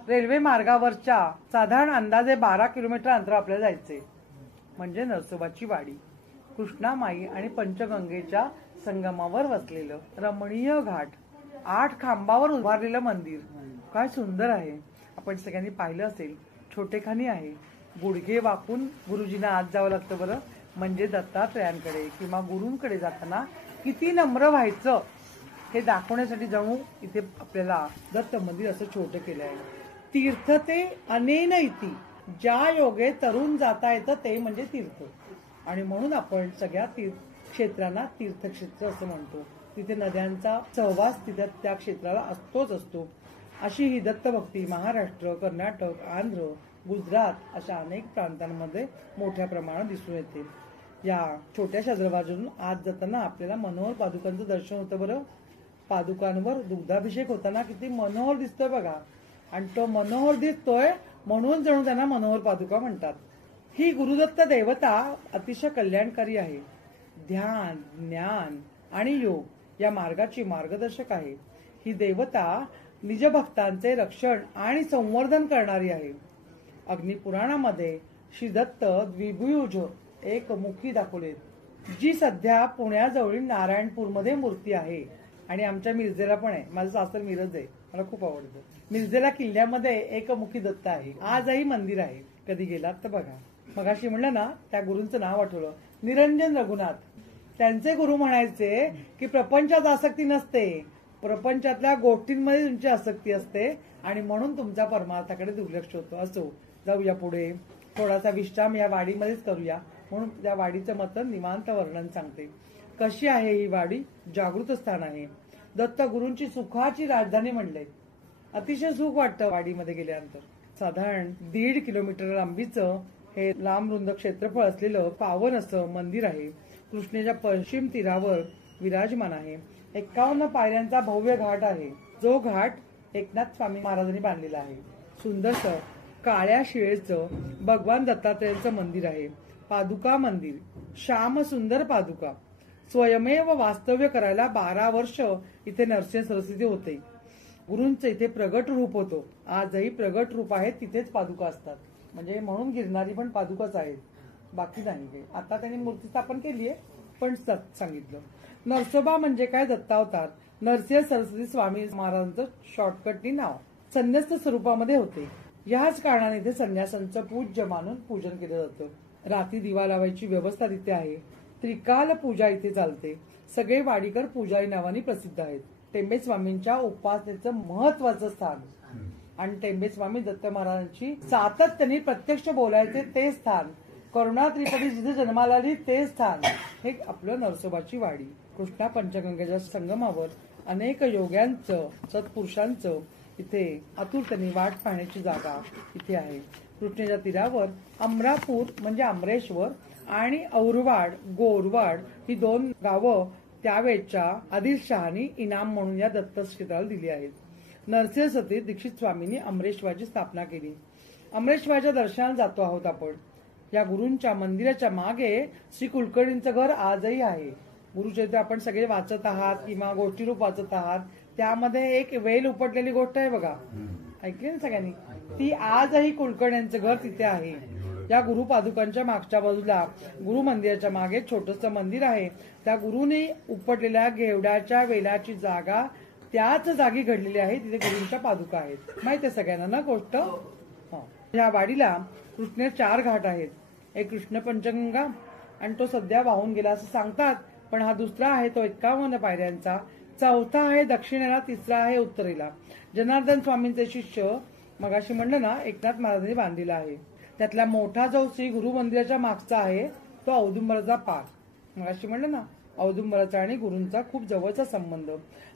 रेल्वे मार्गावरच्या साधारण अंदाजे 12 किलोमीटर अंतर आपल्याला जायचे. म्हणजे नरसोबाची वाडी कृष्णामाई आणि पंचगंगेच्या संगमावर वसलेलं रमणीय घाट, 8 खांबावर उभारलेलं मंदिर काय सुंदर आहे. आपण सगळ्यांनी पाहिलं असेल. छोटेखानी आहे. गुडघे वाकून गुरुजींना आत जावं लागतं बरं. म्हणजे दत्तात्रयांकडे किंवा गुरूंकडे जाताना किती नम्र व्हायचं हे दाखवण्यासाठी जणू इथे आपल्याला दत्त मंदिर असं छोटं केलं आहे. तीर्थ ते अनेन इति, ज्या योगे तरुण जाता येतं ते म्हणजे तीर्थ. आणि म्हणून आपण सगळ्या क्षेत्रांना तीर्थक्षेत्र असं म्हणतो. तिथे नद्यांचा सहवास तिथे त्या क्षेत्राला असतोच असतो. अशी ही दत्तभक्ती महाराष्ट्र, कर्नाटक, आंध्र, गुजरात अशा अनेक प्रांतांमध्ये मोठ्या प्रमाणात दिसून येते. या छोट्याशा दरवाजातून आत जाताना आपल्याला मनोहर पादुकांचं दर्शन होतं बरं. पादुकांवर दुग्धाभिषेक होताना किती मनोहर दिसतोय बघा. आणि तो मनोहर दिसतोय म्हणून जणू त्यांना मनोहर पादुका म्हणतात. ही गुरुदत्त देवता अतिशय कल्याणकारी आहे. ध्यान, ज्ञान आणि योग या मार्गाची मार्गदर्शक आहे. ही देवता निजभक्तांचे रक्षण आणि संवर्धन करणारी आहे. अग्निपुराणामध्ये श्री दत्त द्विभुज एक मुखी दाखवलेत, जी सध्या पुण्याजवळील नारायणपूरमध्ये मूर्ती आहे. आणि आमच्या मिरजेला पण आहे. माझं सासर मिरज आहे, मला खूप आवडतं. मिरजेला किल्ल्यामध्ये एकमुखी दत्त आहे. आजही मंदिर आहे, कधी गेलात तर बघा. मगाशी म्हणलं ना, त्या गुरूंचं नाव आठवलं, निरंजन रघुनाथ. त्यांचे गुरु म्हणायचे की प्रपंचात आसक्ती नसते, प्रपंचातल्या गोष्टींमध्ये तुमची आसक्ती असते आणि म्हणून तुमच्या परमार्थाकडे दुर्लक्ष होतं. असो, जाऊया पुढे. थोडासा विश्राम या वाडीमध्येच करूया. म्हणून या वाडीचं मत निवांत वर्णन सांगते. कशी आहे ही वाडी? जागृत स्थान आहे. दत्त गुरूंची सुखाची राजधानी म्हणले. अतिशय सुख वाटतं वाडीमध्ये गेल्यानंतर. साधारण 1.5 किलोमीटर लांबीचं हे लांब रुंद क्षेत्रफळ असलेलं पावन असं मंदिर आहे. कृष्णेच्या पश्चिम तीरावर विराजमान आहे. 51 पायऱ्यांचा भव्य घाट आहे. जो घाट एकनाथ स्वामी महाराजांनी बांधलेला आहे. सुंदरसं काळ्या शिळेचं भगवान दत्तात्रेयांचं मंदिर आहे. पादुका मंदिर, श्याम सुंदर पादुका. स्वयमेव वास्तव्य करायला 12 वर्ष इथे नरसिंह सरस्वती होते. गुरूंचं इथे प्रगट रूप होतो. आजही प्रगट रूप आहेत, तिथेच पादुका असतात. म्हणजे म्हणून गिरणारी पण पादुकाच आहेत, बाकी नाही. आता त्यांनी मूर्ती स्थापन केली आहे, पण सांगितलं. नरसोबा म्हणजे काय? दत्तावतार. नरसिंह सरस्वती स्वामी महाराजांचं शॉर्टकटनी नाव. संन्यस्त स्वरूपामध्ये होते. याच कारणाने इथे संन्यासांचं पूज्य मानून पूजन केलं जातं. रात्री दिवा लावायची व्यवस्था तिथे आहे. त्रिकाल पूजा इथे चालते. सगळे वाडीकर पुजारी नावाने प्रसिद्ध आहेत. टेंबे स्वामींच्या उपासनेचं महत्वाचं स्थान आणि टेंबे स्वामी दत्त महाराजांची सातत्याने प्रत्यक्ष बोलायचे ते स्थान. करुणा त्रिपदी जिथे जन्माला आली ते स्थान. हे आपलं नरसोबाची वाडी. कृष्णा पंचगंगेच्या संगमावर अनेक योग्यांचं, सत्पुरुषांचं इथे आतुरतेने वाट पाहण्याची जागा इथे आहे. कृष्णेच्या तीरावर अमरापूर म्हणजे अमरेश्वर आणि औरवाड, गोरवाड ही 2 गावं त्यावेळच्या आदिलशहानी इनाम म्हणून या दत्त क्षेत्राला दिली आहेत. नरसिंह सती दीक्षित स्वामींनी अमरेश्वराची स्थापना केली. अमरेश्वराच्या दर्शनाला जातो आहोत आपण. या गुरूंच्या मंदिराच्या मागे श्री कुलकर्णींचं घर आजही आहे. गुरुचरित्र आपण सगळे वाचत आहात किंवा गोष्टीरूप वाचत आहात. त्यामध्ये एक वेल उपटलेली गोष्ट आहे बघा, ऐकली ना सगळ्यांनी? ती आजही कुलकर्ण्यांचं घर तिथे आहे. या गुरु पादुकांच्या मागच्या बाजूला गुरु मंदिराच्या मागे छोटंसं मंदिर आहे. त्या गुरुने उपटलेल्या घेवड्याच्या वेलाची जागा त्याच जागी घडलेली आहे. तिथे गुरूंच्या पादुका आहेत. माहिती आहे सगळ्यांना ना गोष्ट? या वाडीला कृष्णे 4 घाट आहेत. एक कृष्ण पंचगंगा आणि तो सध्या वाहून गेला असं सांगतात, पण हा दुसरा आहे तो 51 पायऱ्यांचा. चौथा आहे दक्षिणेला, तिसरा आहे उत्तरेला. जनार्दन स्वामींचे शिष्य मगाशी म्हणलं ना, एकनाथ महाराजांनी बांधलेला आहे. त्यातला मोठा जो श्री गुरु मंदिराच्या मागचा आहे तो औदुंबराचा पार. मगाशी म्हणलं ना, औदुंबराचा आणि गुरूंचा खूप जवळचा संबंध.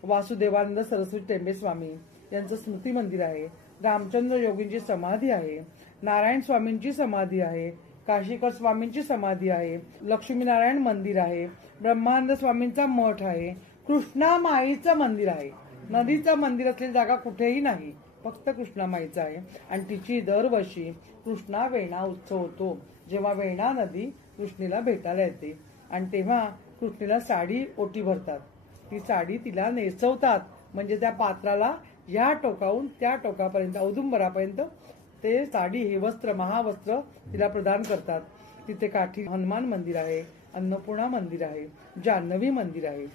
वासुदेवानंद सरस्वती टेंबे स्वामी यांचं स्मृती मंदिर आहे. रामचंद्र योगींची समाधी आहे. नारायण स्वामींची समाधी आहे. काशीकर स्वामींची समाधी आहे. लक्ष्मीनारायण मंदिर आहे. ब्रह्मानंद स्वामींचा मठ आहे. कृष्णामाईचं मंदिर आहे. नदीचं मंदिर असलेली जागा कुठेही नाही, फक्त कृष्णामाईचं आहे. आणि तिची दरवर्षी कृष्णा वेणा उत्सव होतो, जेव्हा वेणा नदी कृष्णेला भेटायला येते आणि तेव्हा कृष्णेला साडी ओटी भरतात. ती साडी तिला नेसवतात, म्हणजे त्या पात्राला या टोकाहून त्या टोकापर्यंत औदुंबरापर्यंत ते साडी हे वस्त्र महावस्त्र तिला प्रदान करतात. तिथे काठी हनुमान मंदिर आहे, अन्नपूर्णा मंदिर आहे, जान्हवी मंदिर आहे.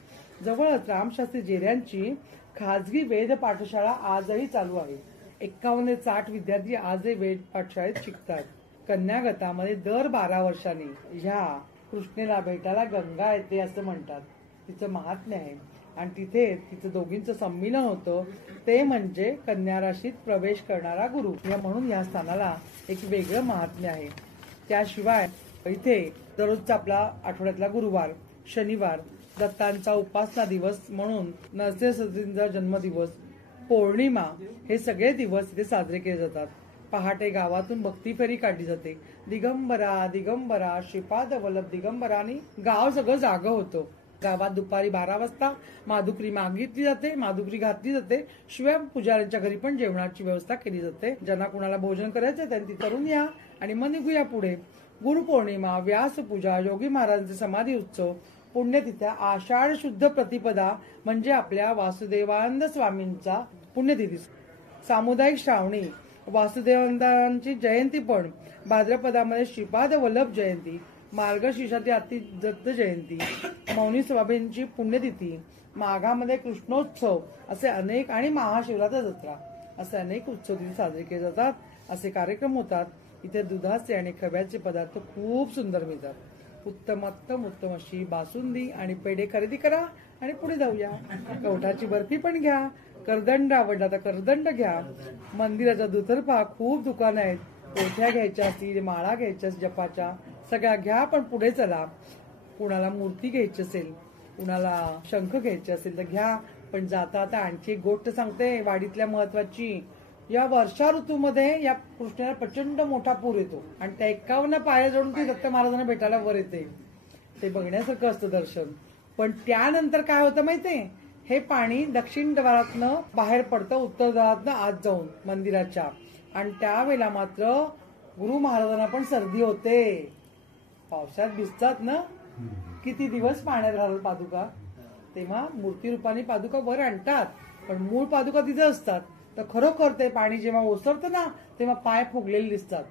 जवळच रामशास्त्री जेऱ्यांची खाजगी वेद पाठशाळा आजही चालू आहे. 51 ते 60 विद्यार्थी आजही वेद पाठशाळेत शिकतात. कन्यागतामध्ये दर 12 वर्षांनी ह्या कृष्णेला भेटायला गंगा येते असं म्हणतात. तिचं महात्म्य आहे आणि तिथे तिचं दोघींचं संमिलन होतं. ते म्हणजे कन्या राशीत प्रवेश करणारा गुरु. म्हणून या स्थानाला एक वेगळं महात्म्य आहे. त्याशिवाय इथे दररोजचा आपला आठवड्यातला गुरुवार, शनिवार दत्तांचा उपासना दिवस म्हणून नरसिंह सरस्वतींचा जन्मदिवस, पौर्णिमा हे सगळे दिवस इथे साजरे केले जातात. पहाटे गावातून भक्ती फेरी काढली जाते. दिगंबरा दिगंबरा श्रीपाद वल्लभ दिगंबरानी गाव सगळं जागं होतं. गावात दुपारी 12 वाजता माधुकरी मागितली जाते, माधुकरी घातली जाते. शिवाय पुजाऱ्यांच्या घरी पण जेवणाची व्यवस्था केली जाते. ज्यांना कुणाला भोजन करायचं त्यांनी ती करून या आणि मग निघूया पुढे. गुरुपौर्णिमा, व्यासपूजा, योगी महाराजांचे समाधी उत्सव, पुण्यतिथ्या, आषाढ शुद्ध प्रतिपदा म्हणजे आपल्या वासुदेवानंद स्वामींचा पुण्यतिथी. सामुदायिक श्रावणी, वासुदेवानंदांची जयंती पण भाद्रपदामध्ये श्रीपाद वल्लभ जयंती, मार्गशीर्षातील अति दत्त जयंती, मौनी स्वामींची पुण्यतिथी, माघामध्ये कृष्णोत्सव असे अनेक आणि महाशिवरात्र जत्रा असे अनेक उत्सव तिथे साजरे केले जातात. असे कार्यक्रम होतात. इथे दुधाचे आणि खव्याचे पदार्थ खूप सुंदर मिळतात. उत्तमोत्तम अशी बासुंदी आणि पेढे खरेदी करा आणि पुढे जाऊया. कवठाची बर्फी पण घ्या. करदंड आवडला तर करदंड घ्या. मंदिराच्या दुतर्फा खूप दुकानं आहेत. पोथ्या घ्यायच्या असतील, माळा घ्यायच्या जपाच्या सगळ्या घ्या, पण पुढे चला. कुणाला मूर्ती घ्यायची असेल, कुणाला शंख घ्यायचे असेल तर घ्या. पण जाता आता आणखी एक गोष्ट सांगते वाडीतल्या महत्वाची. या वर्षा ऋतूमध्ये या कृष्णाला प्रचंड मोठा पूर येतो आणि त्या 51 पाया जोडून ती दत्त महाराजांना भेटायला वर येते. ते बघण्यासारखं असतं दर्शन. पण त्यानंतर काय होतं माहितीये, हे पाणी दक्षिण द्वारातनं बाहेर पडतं, उत्तर द्वारातनं आत जाऊन मंदिराच्या. आणि त्यावेळेला मात्र गुरु महाराजांना पण सर्दी होते. पावसात भिजतात ना, किती दिवस पाण्यात राहतात पादुका. तेव्हा मूर्ती रूपाने पादुका वर आणतात, पण मूळ पादुका तिथे असतात. तर खरोखर ते पाणी जेव्हा ओसरतं ना, तेव्हा पाय फुगलेले दिसतात.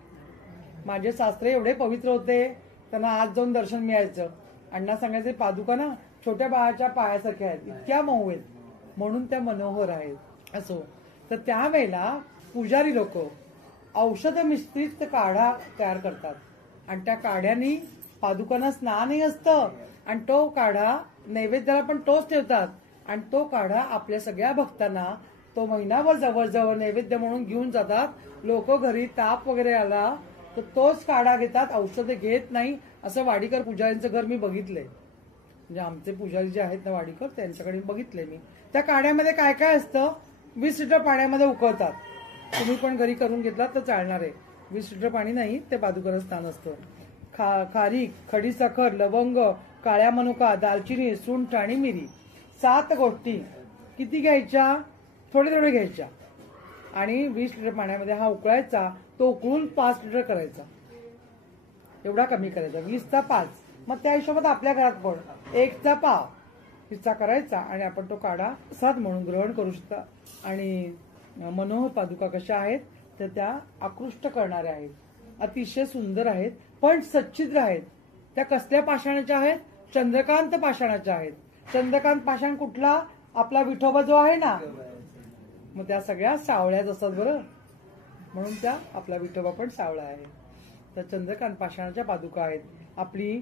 माझे सासरे एवढे पवित्र होते, त्यांना आज जाऊन दर्शन मिळायचं. अण्णा सांगायचे पादुका ना छोट्या बाळाच्या पायासारख्या आहेत, इतक्या मऊ आहेत, म्हणून त्या मनोहर आहेत. असो तर त्यावेळेला पुजारी लोक औषध मिश्रित काढा तयार करतात आणि त्या काढ्यानी पादुकांना स्नानही असतं आणि तो काढा नैवेद्याला पण तोच ठेवतात. आणि तो काढा आपल्या सगळ्या भक्तांना तो महिनाभर जवळजवळ नैवेद्य म्हणून घेऊन जातात. लोक घरी ताप वगैरे आला तर तोच काढा घेतात, औषधे घेत नाही. असं वाडीकर पुजाऱ्यांचं घर मी बघितलंय. म्हणजे आमचे पुजारी जे आहेत ना वाडीकर, त्यांच्याकडे बघितलंय मी. त्या काढ्यामध्ये काय काय असतं, 20 लिटर पाण्यामध्ये उकळतात. तुम्ही पण घरी करून घेतलात तर चालणार आहे. 20 लिटर पाणी नाही, ते पादुकांचं स्थान असतं. खारीक, खडी साखर, लवंग, काळ्या मनुका, दालचिनी, सुंठ आणि मिरी, 7 गोष्टी किती घ्यायच्या, थोडे थोडे घ्यायच्या आणि 20 लिटर पाण्यामध्ये हा उकळायचा. तो उकळून 5 लिटर करायचा, एवढा कमी करायचा, 20चा 5. मग त्या हिशोबात आपल्या घरात पण 1चा पाव हिस्सा करायचा आणि आपण तो काढा साध म्हणून ग्रहण करू शकता. आणि मनोहर पादुका कशा आहेत तर त्या आकृष्ट करणाऱ्या आहेत, अतिशय सुंदर आहेत, पण सच्छिद्र आहेत. त्या कसल्या पाषाणाच्या आहेत, चंद्रकांत पाषाणाच्या आहेत. चंद्रकांत पाषाण कुठला, आपला विठोबा जो आहे ना, मग त्या सगळ्या सावळ्याच असतात बरं, म्हणून त्या आपला विठोबा पण सावळा आहे. तर चंद्रकांत पाषाणाच्या पादुका आहेत. आपली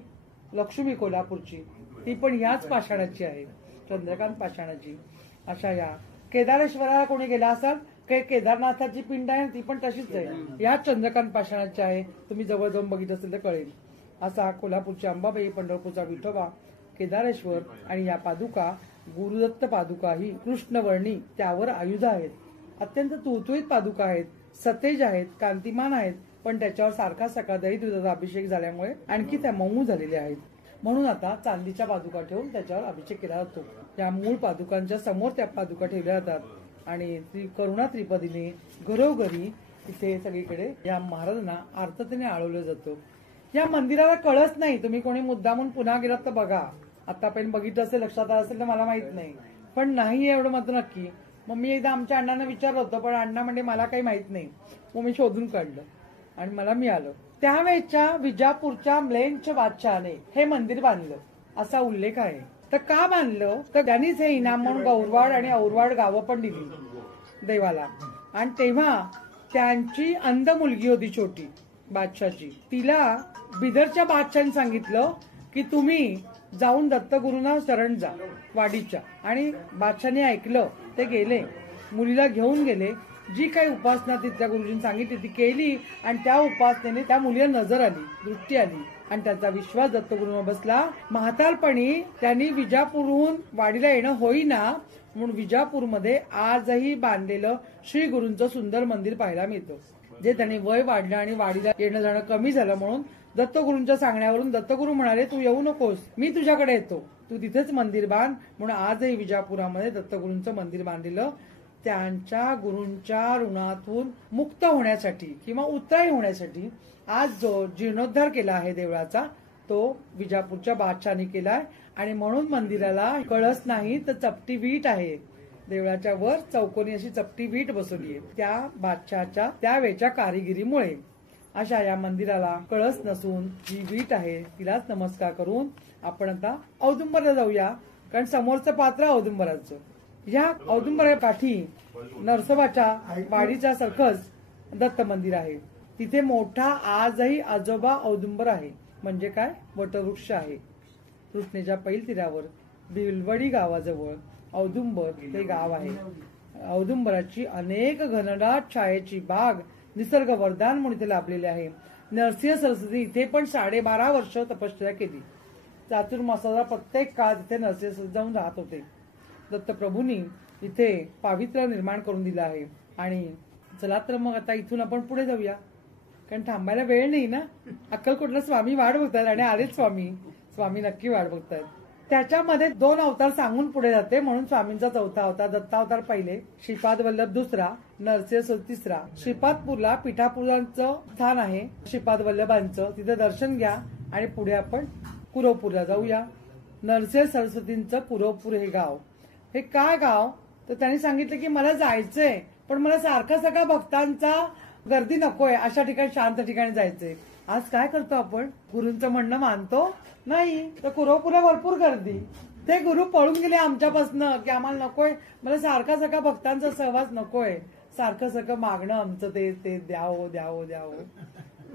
लक्ष्मी कोल्हापूरची ती पण याच पाषाणाची आहे, चंद्रकांत पाषाणाची. अशा या केदारेश्वराला कोणी गेला असाल, केदारनाथाची पिंड आहे ती पण तशीच आहे, या चंद्रकांत पाषाणाची आहे. तुम्ही जवळ जाऊन बघितलं असेल तर कळेल. असा कोल्हापूरची अंबाबाई, पंढरपूरचा विठोबा, केदारेश्वर आणि या पादुका गुरुदत्त पादुका ही कृष्णवर्णी, त्यावर आयुध आहेत. अत्यंत तुळतुळीत पादुका आहेत, सतेज आहेत, कांतिमान आहेत, पण त्याच्यावर सारखा सकाळ दही दुधाचा अभिषेक झाल्यामुळे आणखी त्या मऊ झालेल्या आहेत. म्हणून आता चांदीच्या पादुका ठेवून त्याच्यावर अभिषेक केला जातो. त्या मूळ पादुकांच्या समोर त्या पादुका ठेवल्या जातात आणि करुणा त्रिपदीने घरोघरी इथे सगळीकडे या महाराजांना आर्ततेने आळवलं जातं. या मंदिराला कळस नाही, तुम्ही कोणी मुद्दामून पुन्हा गेलात तर बघा. आतापर्यंत बघितलं असेल, लक्षात आलं असेल तर मला माहित नाही, पण नाही एवढं मात्र नक्की. मग मी एकदा आमच्या अण्णांना विचारलं होतं, पण अण्णा म्हणजे मला काही माहित नाही. मग मी शोधून काढलं आणि मला मिळालं. त्यावेळेच्या विजापूरच्या म्लेंच बादशहाने हे मंदिर बांधलं असा उल्लेख आहे. तर का बांधलं तर त्यांनीच हे इनाम म्हणून गौरवाड आणि औरवाड गावं पण दिली देवाला. आणि तेव्हा त्यांची अंध मुलगी होती छोटी बादशाची, तिला बिदरच्या बादशाने सांगितलं की तुम्ही जाऊन दत्तगुरूंना शरण जा वाडीच्या. आणि बादशाने ऐकलं, ते गेले, मुलीला घेऊन गेले. जी काही उपासना तिथल्या गुरुजींनी सांगितली ती केली आणि त्या उपासनेने त्या मुलीला नजर आली, दृष्टी आली आणि त्याचा विश्वास दत्तगुरूंवर बसला. म्हातारपणी त्यांनी विजापूरहून वाडीला येणं होईना म्हणून विजापूरमध्ये आजही बांधलेलं श्री गुरूंचं सुंदर मंदिर पाहायला मिळतं. जे त्यांनी वय वाढलं आणि वाडीला येणं जाणं कमी झालं म्हणून दत्तगुरूंच्या सांगण्यावरून दत्तगुरू म्हणाले तू येऊ नकोस, मी तुझ्याकडे येतो, तू तिथेच मंदिर बांध. म्हणून आजही विजापुरामध्ये दत्तगुरूंचं मंदिर बांधलेलं त्यांच्या गुरूंच्या ऋणातून मुक्त होण्यासाठी किंवा उत्तरायी होण्यासाठी. आज जो जीर्णोद्धार केला आहे देवळाचा तो विजापूरच्या बादशाहाने केलाय आणि म्हणून मंदिराला कळस नाही तर चपटी वीट आहे. देवळाच्या वर चौकोनी अशी चपटी वीट बसवली आहे त्या बादशाहाच्या त्यावेळच्या कारिगिरीमुळे. अशा या मंदिराला कळस नसून जी वीट आहे तिलाच नमस्कार करून आपण आता औदुंबरला जाऊया, कारण समोरचं पात्र औदुंबराचं. या औदुंबरा काठी नरसोबाच्या वाडीच्या सरखस दत्त मंदिर आहे. तिथे मोठा आजही आजोबा औदुंबर आहे. म्हणजे काय, वटवृक्ष आहे. कृष्णेच्या पैल तीरावर बिलवडी गावाजवळ औदुंबर हे गाव आहे. औदुंबराची अनेक घनदाट छायेची बाग निसर्ग वरदान म्हणून इथे लाभलेले आहे. नरसिंह सरस्वती इथे पण 12.5 वर्ष तपश्चर्या केली. चातुर्मासाचा प्रत्येक काळ तिथे नरसिंह सरस्वती जाऊन राहत होते. दत्तप्रभूंनी इथे पावित्र्य निर्माण करून दिलं आहे. आणि चला तर मग आता इथून आपण पुढे जाऊया, कारण थांबायला वेळ नाही ना. अक्कलकोटला स्वामी वाट बघतात आणि आलेच स्वामी नक्की वाट बघतात. त्याच्यामध्ये 2 अवतार सांगून पुढे जाते. म्हणून स्वामींचा 4था अवतार, दत्तावतार पहिले, श्रीपाद वल्लभ 2रा, नरसिंह सरस्वती 3रा. श्रीपादपूरला पिठापुरांचं स्थान आहे श्रीपाद वल्लभांचं, तिथे दर्शन घ्या आणि पुढे आपण कुरवपूरला जाऊया. नरसिंह सरस्वतींचं कुरवपूर हे गाव. हे काय गाव तर त्यांनी सांगितलं की मला जायचंय पण मला सारखा भक्तांचा गर्दी नकोय, अशा ठिकाणी शांत ठिकाणी जायचंय. आज काय करतो आपण, गुरूंचं म्हणणं मानतो नाही तर कुरवपूरला भरपूर गर्दी. ते गुरु पळून गेले आमच्यापासनं की आम्हाला नकोय, मला सारखा भक्तांचा सहवास नकोय, सारखं मागणं आमचं ते द्यावं.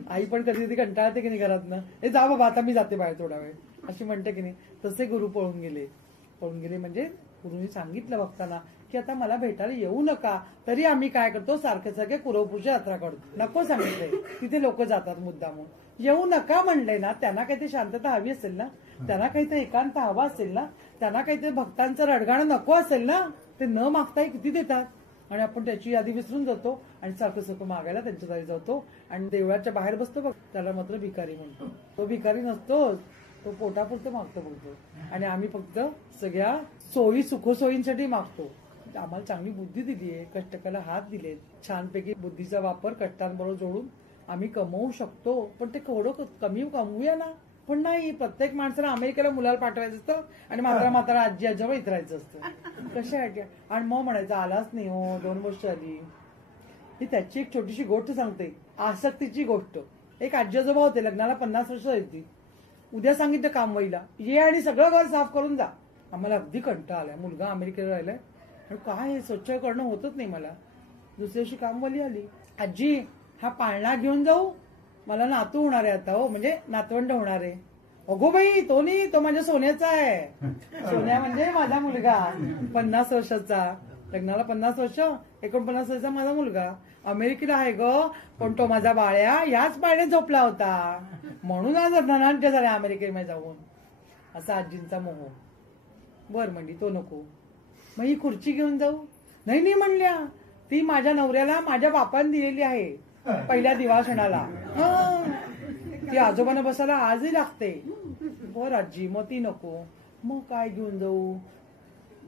आई पण कधी कंटाळते की नाही घरातनं, हे जा बाबा आता मी जाते बाहेर थोडा वेळ अशी म्हणते की नाही. तसे गुरु पळून गेले म्हणजे गुरुनी सांगितलं भक्तांना की आता मला भेटायला येऊ नका, तरी आम्ही काय करतो सारखे कुरवपूरची यात्रा करतो. नको सांगितलंय, तिथे लोक जातात मुद्दामून. येऊ नका म्हणलंय ना, त्यांना काहीतरी शांतता हवी असेल ना, त्यांना काहीतरी एकांत हवा असेल ना, त्यांना काहीतरी भक्तांचं रडगाणं नको असेल ना, ते न मागताही किती देतात. आणि आपण त्याची यादी विसरून जातो आणि सारखं मागायला त्यांच्या जागी जातो आणि देवळाच्या बाहेर बसतो बघ, त्याला मात्र भिकारी म्हणतो. तो भिकारी नसतोच, तो पोटापुरतं मागतो बोलतो. आणि आम्ही फक्त सगळ्या सोयी सुखसोयींसाठी मागतो. आम्हाला चांगली बुद्धी दिली आहे, कष्टकाला हात दिलेत, छानपैकी बुद्धीचा वापर कष्टांबरोबर जोडून आम्ही कमवू शकतो. पण ते थोडं कमी कमवूया ना. पण नाही, प्रत्येक माणसाला अमेरिकेला मुलाला पाठवायचं असतं आणि मात्र आजी आजोबा इतरायचं असतं. कशा आहे. आणि मग म्हणायचं आलाच नाही हो, 2 वर्ष आली. ही त्याची एक छोटीशी गोष्ट सांगते, आसक्तीची गोष्ट. एक आजी आजोबा होते, लग्नाला 50 वर्ष होती. उद्या सांगितलं कामवाईला ये आणि सगळं घर साफ करून जा. आम्हाला अगदी कंटाळा आलाय, मुलगा अमेरिकेला राहिलाय आणि काय हे स्वच्छ करणं होतच नाही मला. दुसऱ्या दिवशी कामवाली आली, आजी हा पाळणा घेऊन जाऊ, मला नातू होणार आहे आता, हो म्हणजे नातवंड होणार आहे. अगो बाई तो नाही, तो माझ्या सोन्याचा आहे. सोन्या म्हणजे माझा मुलगा, 50 वर्षाचा, लग्नाला 50 वर्ष, 49 वर्षाचा माझा मुलगा अमेरिकेला आहे ग. पण तो माझा बाळ्या याच पाळण्यात झोपला होता, म्हणून आज धनांच्या झाल्या अमेरिकेमध्ये जाऊन. असा आजींचा मोह. बर म्हणली तो नको. मग ही खुर्ची घेऊन जाऊ, नाही म्हणल्या, ती माझ्या नवऱ्याला माझ्या बापाने दिलेली आहे पहिल्या दिवासणाला, ती आजोबांना बसायला आजही लागते. बर आजी मग ती नको. मग काय घेऊन जाऊ,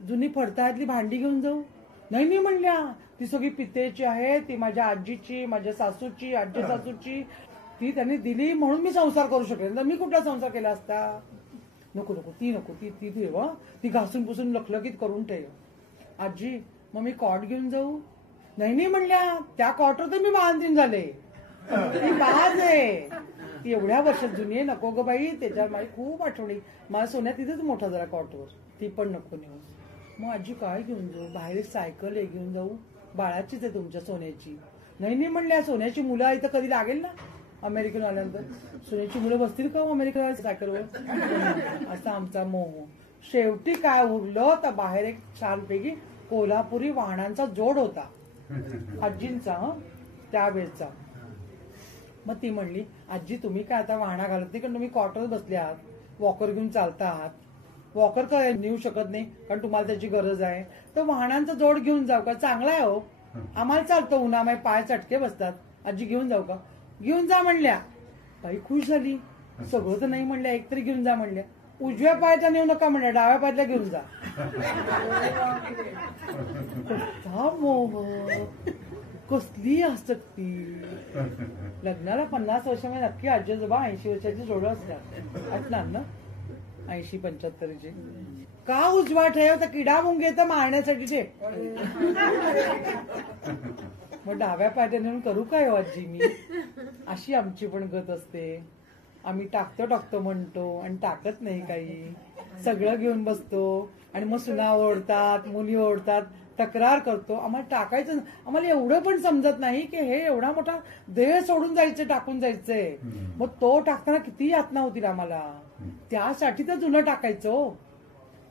जुनी फडताळ्यातली भांडी घेऊन जाऊ, नाही म्हणल्या, ती सगळी पितेची आहे, ती माझ्या आजीची, माझ्या सासूची, आजी सासूची, ती त्यांनी दिली म्हणून मी संसार करू शकेल, तर मी कुठला संसार केला असता. नको ती नको, ती ठेव, ती घासून पुसून लखलखीत करून ठेव. आजी मग मी कॉट घेऊन जाऊ, नाही म्हणल्या, त्या कॉटवर तर मी बांधीन झाले, ती बाज आहे, ती एवढ्या वर्षात जुनी आहे, नको ग बाई, त्याच्यावर माझी खूप आठवणी, माझा सोन्या तिथेच मोठा जरा कॉटवर, ती पण नको नेऊ. मग आजी काय घेऊन जाऊ, बाहेर एक सायकल आहे घेऊन जाऊ, बाळाचीच आहे तुमच्या सोन्याची, नाही म्हणल्या, सोन्याची मुलं इथं कधी लागेल ना अमेरिकन आल्यानंतर, सोन्याची मुलं बसतील का अमेरिकन सायकलवर. असा आमचा मोह. शेवटी काय उरलं तर बाहेर एक छानपैकी कोल्हापुरी वाहनांचा जोड होता आजींचा, त्यावेळेचा. मग ती म्हणली, आजी तुम्ही काय आता वाहना घालत नाही, कारण तुम्ही कॉटवर बसले आहात, वॉकर घेऊन चालता आहात, वॉकर काय नेऊ शकत नाही कारण तुम्हाला त्याची गरज आहे, तर वाहनांचा जोड घेऊन जाऊ का, चांगला आहे हो, आम्हाला चालतो, उन्हामुळे पाय चटके बसतात, आजी घेऊन जाऊ का? घेऊन जा म्हणल्या. बाई खुश झाली. सगळं तर नाही म्हणल्या, एक तरी घेऊन जा म्हणल्या. उजव्या पायाच्या नेऊ नका म्हणल्या, डाव्या पायातल्या घेऊन जा. कसा मोह, कसली आसक्ती. लग्नाला 50 वर्षामध्ये नक्की आजोबा 80 वर्षाची जोडं असणार ना, 80-75ची. का उजवा ठेव? तर किडा मुंगे तर मारण्यासाठी ठेव. मग डाव्या पायाच्या नेऊन करू काय हो आजी मी? अशी आमची पण गत असते. आम्ही टाकतो म्हणतो आणि टाकत नाही काही. सगळं घेऊन बसतो आणि मग सुना ओढतात, मुली ओढतात, तक्रार करतो. आम्हाला टाकायचं, आम्हाला एवढं पण समजत नाही की हे एवढा मोठा देह सोडून जायचं, टाकून जायचंय. मग तो टाकताना किती यातना होतील आम्हाला. त्यासाठी तर जुनं टाकायचं.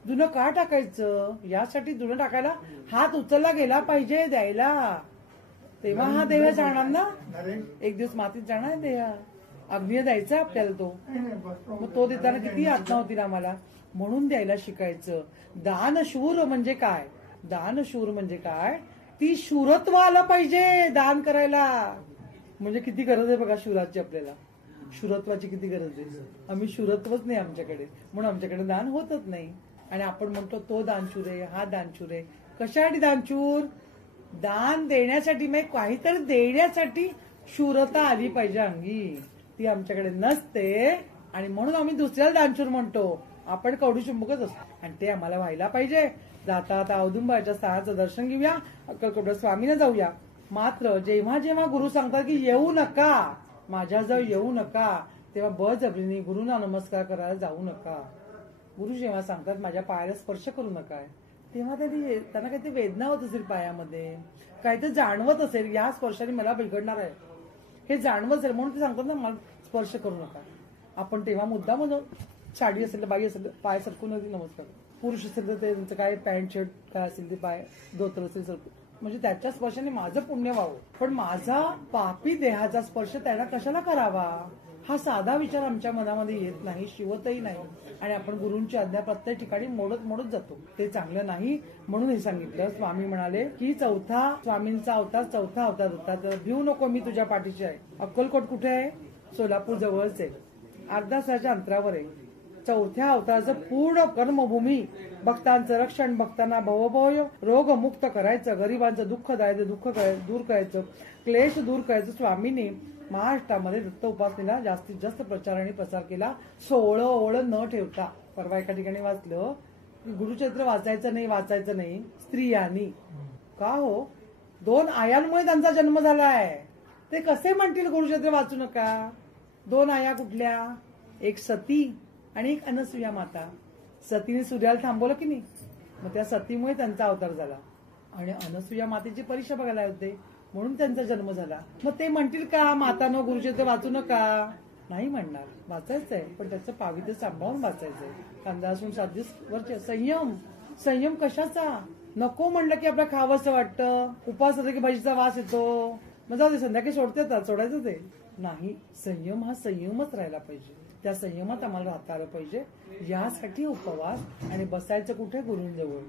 जुनं का टाकायचं? यासाठी जुनं टाकायला हात उचलला गेला पाहिजे द्यायला. तेव्हा हा देह जाणार ना. एक दिवस मातीत जाणार देह. अग्नी द्यायचा आपल्याला तो. मग तो देताना किती यातना होतील आम्हाला. म्हणून द्यायला शिकायचं. दानशूर म्हणजे काय? दानशूर म्हणजे काय? ती शूरत्व आलं पाहिजे दान करायला. म्हणजे किती गरज आहे बघा शूराची आपल्याला. शूरत्वाची किती गरज आहे. आम्ही शूरत्वच नाही आमच्याकडे, म्हणून आमच्याकडे दान होतच नाही. आणि आपण म्हणतो तो दानशूर आहे, हा दानशूर आहे. कशासाठी दानशूर? दान देण्यासाठी, मग काहीतरी देण्यासाठी शूरता आली पाहिजे अंगी. ती आमच्याकडे नसते आणि म्हणून आम्ही दुसऱ्याला दानशूर म्हणतो. आपण कवडूचुंबकच असतो आणि ते आम्हाला व्हायला पाहिजे. जाता आता औदुंबराच्या स्थानाचं दर्शन घेऊया, अक्कलकोट स्वामीने जाऊया. मात्र जेव्हा जेव्हा गुरु सांगतात की येऊ नका, माझ्याजवळ येऊ नका, तेव्हा बळजबरीने गुरुंना नमस्कार करायला जाऊ नका. गुरु जेव्हा सांगतात माझ्या पायाला स्पर्श करू नका, तेव्हा त्यांना काहीतरी वेदना होत असेल पायामध्ये, काहीतरी जाणवत असेल या स्पर्शाने मला बिघडणार आहे हे जाणवत असेल, म्हणून ते सांगतात ना मला स्पर्श करू नका. आपण तेव्हा मुद्दा म्हणून साडी असेल तर बाई असेल तर पाय सरकून नमस्कार, पुरुष असेल तर त्यांचं काय पॅन्ट शर्ट काय असेल ते पाय धोतर असेल सरकून, म्हणजे त्याच्या स्पर्शाने माझं पुण्य व्हावं. पण माझा पापी देहाचा स्पर्श त्यांना कशाला करावा हा साधा विचार आमच्या मनामध्ये येत नाही, शिवतही नाही. आणि आपण गुरूंची आज्ञा प्रत्येक ठिकाणी मोडत जातो. ते चांगलं नाही. म्हणून हे सांगितलं. स्वामी म्हणाले की स्वामींचा अवतार चौथा अवतार होता. तर भिऊ नको, मी तुझ्या पाठीशी आहे. अक्कलकोट कुठे आहे? सोलापूर जवळच आहे, अर्धा तासाच्या अंतरावर आहे. चौथ्या अवताराचं पूर्ण कर्मभूमी, भक्तांचं रक्षण, भक्तांना भवभय रोग मुक्त करायचं, गरिबांचं दुःख द्यायचं, दुःख दूर करायचं, क्लेश दूर करायचं. स्वामींनी महाराष्ट्रामध्ये दत्त उपासनेला जास्तीत जास्त प्रचार आणि प्रसार केला, सोळ न ठेवता. परवा एका ठिकाणी वाचलं की गुरुचरित्र वाचायचं नाही स्त्रियांनी. का हो? 2 आयांमुळे त्यांचा जन्म झालाय. ते कसे म्हणतील गुरुचरित्र वाचू नका? 2 आया कुठल्या? एक सती आणि एक अनसुया माता. सतीने सूर्याला थांबवलं की नाही, मग त्या सतीमुळे त्यांचा अवतार झाला. आणि अनसुया मातेची परीक्षा बघायला होते म्हणून त्यांचा जन्म झाला. मग ते म्हणतील का मातानो गुरुचरित्र वाचू नका? नाही म्हणणार, वाचायचंय, पण त्याचं पावित्र्य सांभाळून वाचायचंय. कांदा असून 7 दिवस संयम कशाचा? नको म्हणलं की आपल्याला खावंसं वाटतं, उपास होतं की भाजीचा वास येतो, मग जाऊ दे संध्याकाळी सोडायचं ते नाही. संयम हा संयमच राहायला पाहिजे. त्या संयमात आम्हाला राहता आलं पाहिजे. यासाठी उपवास. आणि बसायचं कुठे? गुरूंजवळ,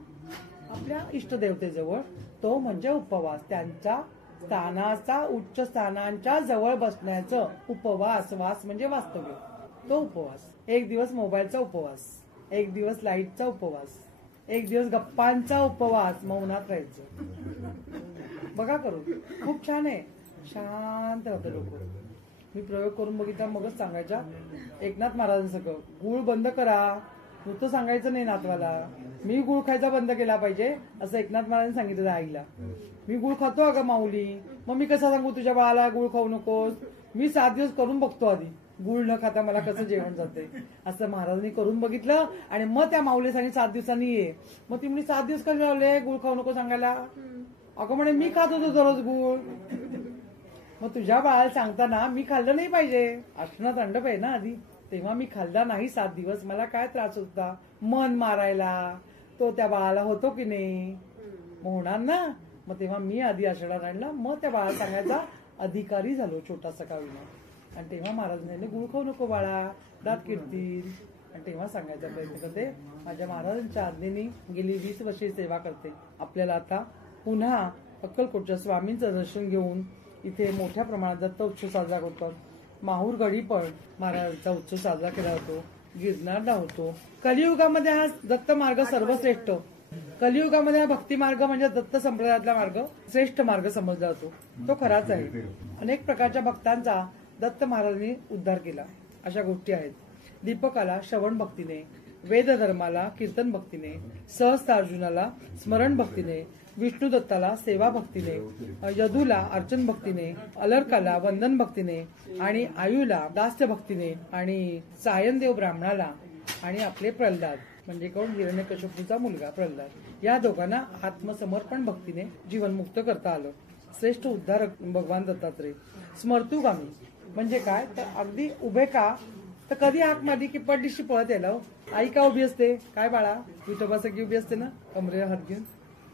आपल्या इष्टदेवतेजवळ. तो म्हणजे उपवास. त्यांच्या स्थानाचा, उच्च स्थानांच्या जवळ बसण्याचं उपवास. वास म्हणजे वास्तव्य, तो उपवास. 1 दिवस मोबाईलचा उपवास, 1 दिवस लाईटचा उपवास, 1 दिवस गप्पांचा उपवास, मौनात राहायचं. बघा करून, खूप छान आहे. शांत राहतं लोक. मी प्रयोग करून बघितला, मगच सांगायच्या. एकनाथ महाराजांसगळं गुळ बंद करा, नुसतं सांगायचं नाही नातवाला. मी गुळ खायचा बंद केला पाहिजे असं एकनाथ महाराजांनी सांगितलं आईला. मी गुळ खातो अगं माऊली, मग मी कसं सांगू तुझ्या बाळाला गुळ खाऊ नकोस? मी 7 दिवस करून बघतो आधी, गुळ न खाता मला कसं जेवण जाते. असं महाराजांनी करून बघितलं आणि मग त्या माऊली सांगितलं 7 दिवसांनी ये. मग ती म्हणजे 7 दिवस कधी लावले गुळ खाऊ नको सांगायला? अगं म्हणे मी खात होतो दररोज गुळ. मग तुझ्या बाळाला सांगताना मी खाल्लं नाही पाहिजे, अष्टनाथ अंडप आहे ना आधी, तेव्हा मी खाल्ला नाही 7 दिवस. मला काय त्रास होता मन मारायला, तो त्या बाळाला होतो की नाही? होणार ना. मग तेव्हा मी आधी आषाढात आणला, मग त्या बाळाला सांगायचा अधिकारी झालो छोटासा कावीना. आणि तेव्हा महाराजांनी गुळ खाऊ नको बाळा, दात किडतील. आणि तेव्हा सांगायचा प्रयत्न करते. माझ्या महाराजांच्या आज्ञेने गेली 20 वर्षे सेवा करते. आपल्याला आता पुन्हा अक्कलकोटच्या स्वामींचं दर्शन घेऊन इथे मोठ्या प्रमाणात दत्त उत्सव साजरा करतात. माहूरगडी पण महाराजांचा उत्सव साजरा केला जातो. गिरनारला होतो. कलियुगामध्ये हा दत्त मार्ग सर्वश्रेष्ठ, कलियुगामध्ये हा भक्ती मार्ग म्हणजे दत्त संप्रदायातला मार्ग श्रेष्ठ मार्ग समजला जातो. तो खराच आहे. अनेक प्रकारच्या भक्तांचा दत्त महाराजांनी उद्धार केला. अशा गोष्टी आहेत. दीपकाला श्रवण भक्तीने, वेद धर्माला कीर्तन भक्तीने, सहस्त्रार्जुनाला स्मरण भक्तीने, विष्णू दत्ताला सेवा भक्तीने, यदूला अर्चन भक्तीने, अलर्काला वंदन भक्तीने आणि आयुला दास्य भक्तीने आणि सायनदेव ब्राह्मणाला आणि आपले प्रल्हाद म्हणजे कोण हिरण्यकश्यपूचा मुलगा प्रल्हाद या दोघांना आत्मसमर्पण भक्तीने जीवनमुक्त करता आलं. श्रेष्ठ उद्धारक भगवान दत्तात्रय. स्मर्तुगामी म्हणजे काय तर अगदी उभे का तर कधी हाक मारली की पडदिशी पळत यायला. आई का उभी असते काय बाळा विठोबा सगळी उभी असते ना कमरेला हात घेऊन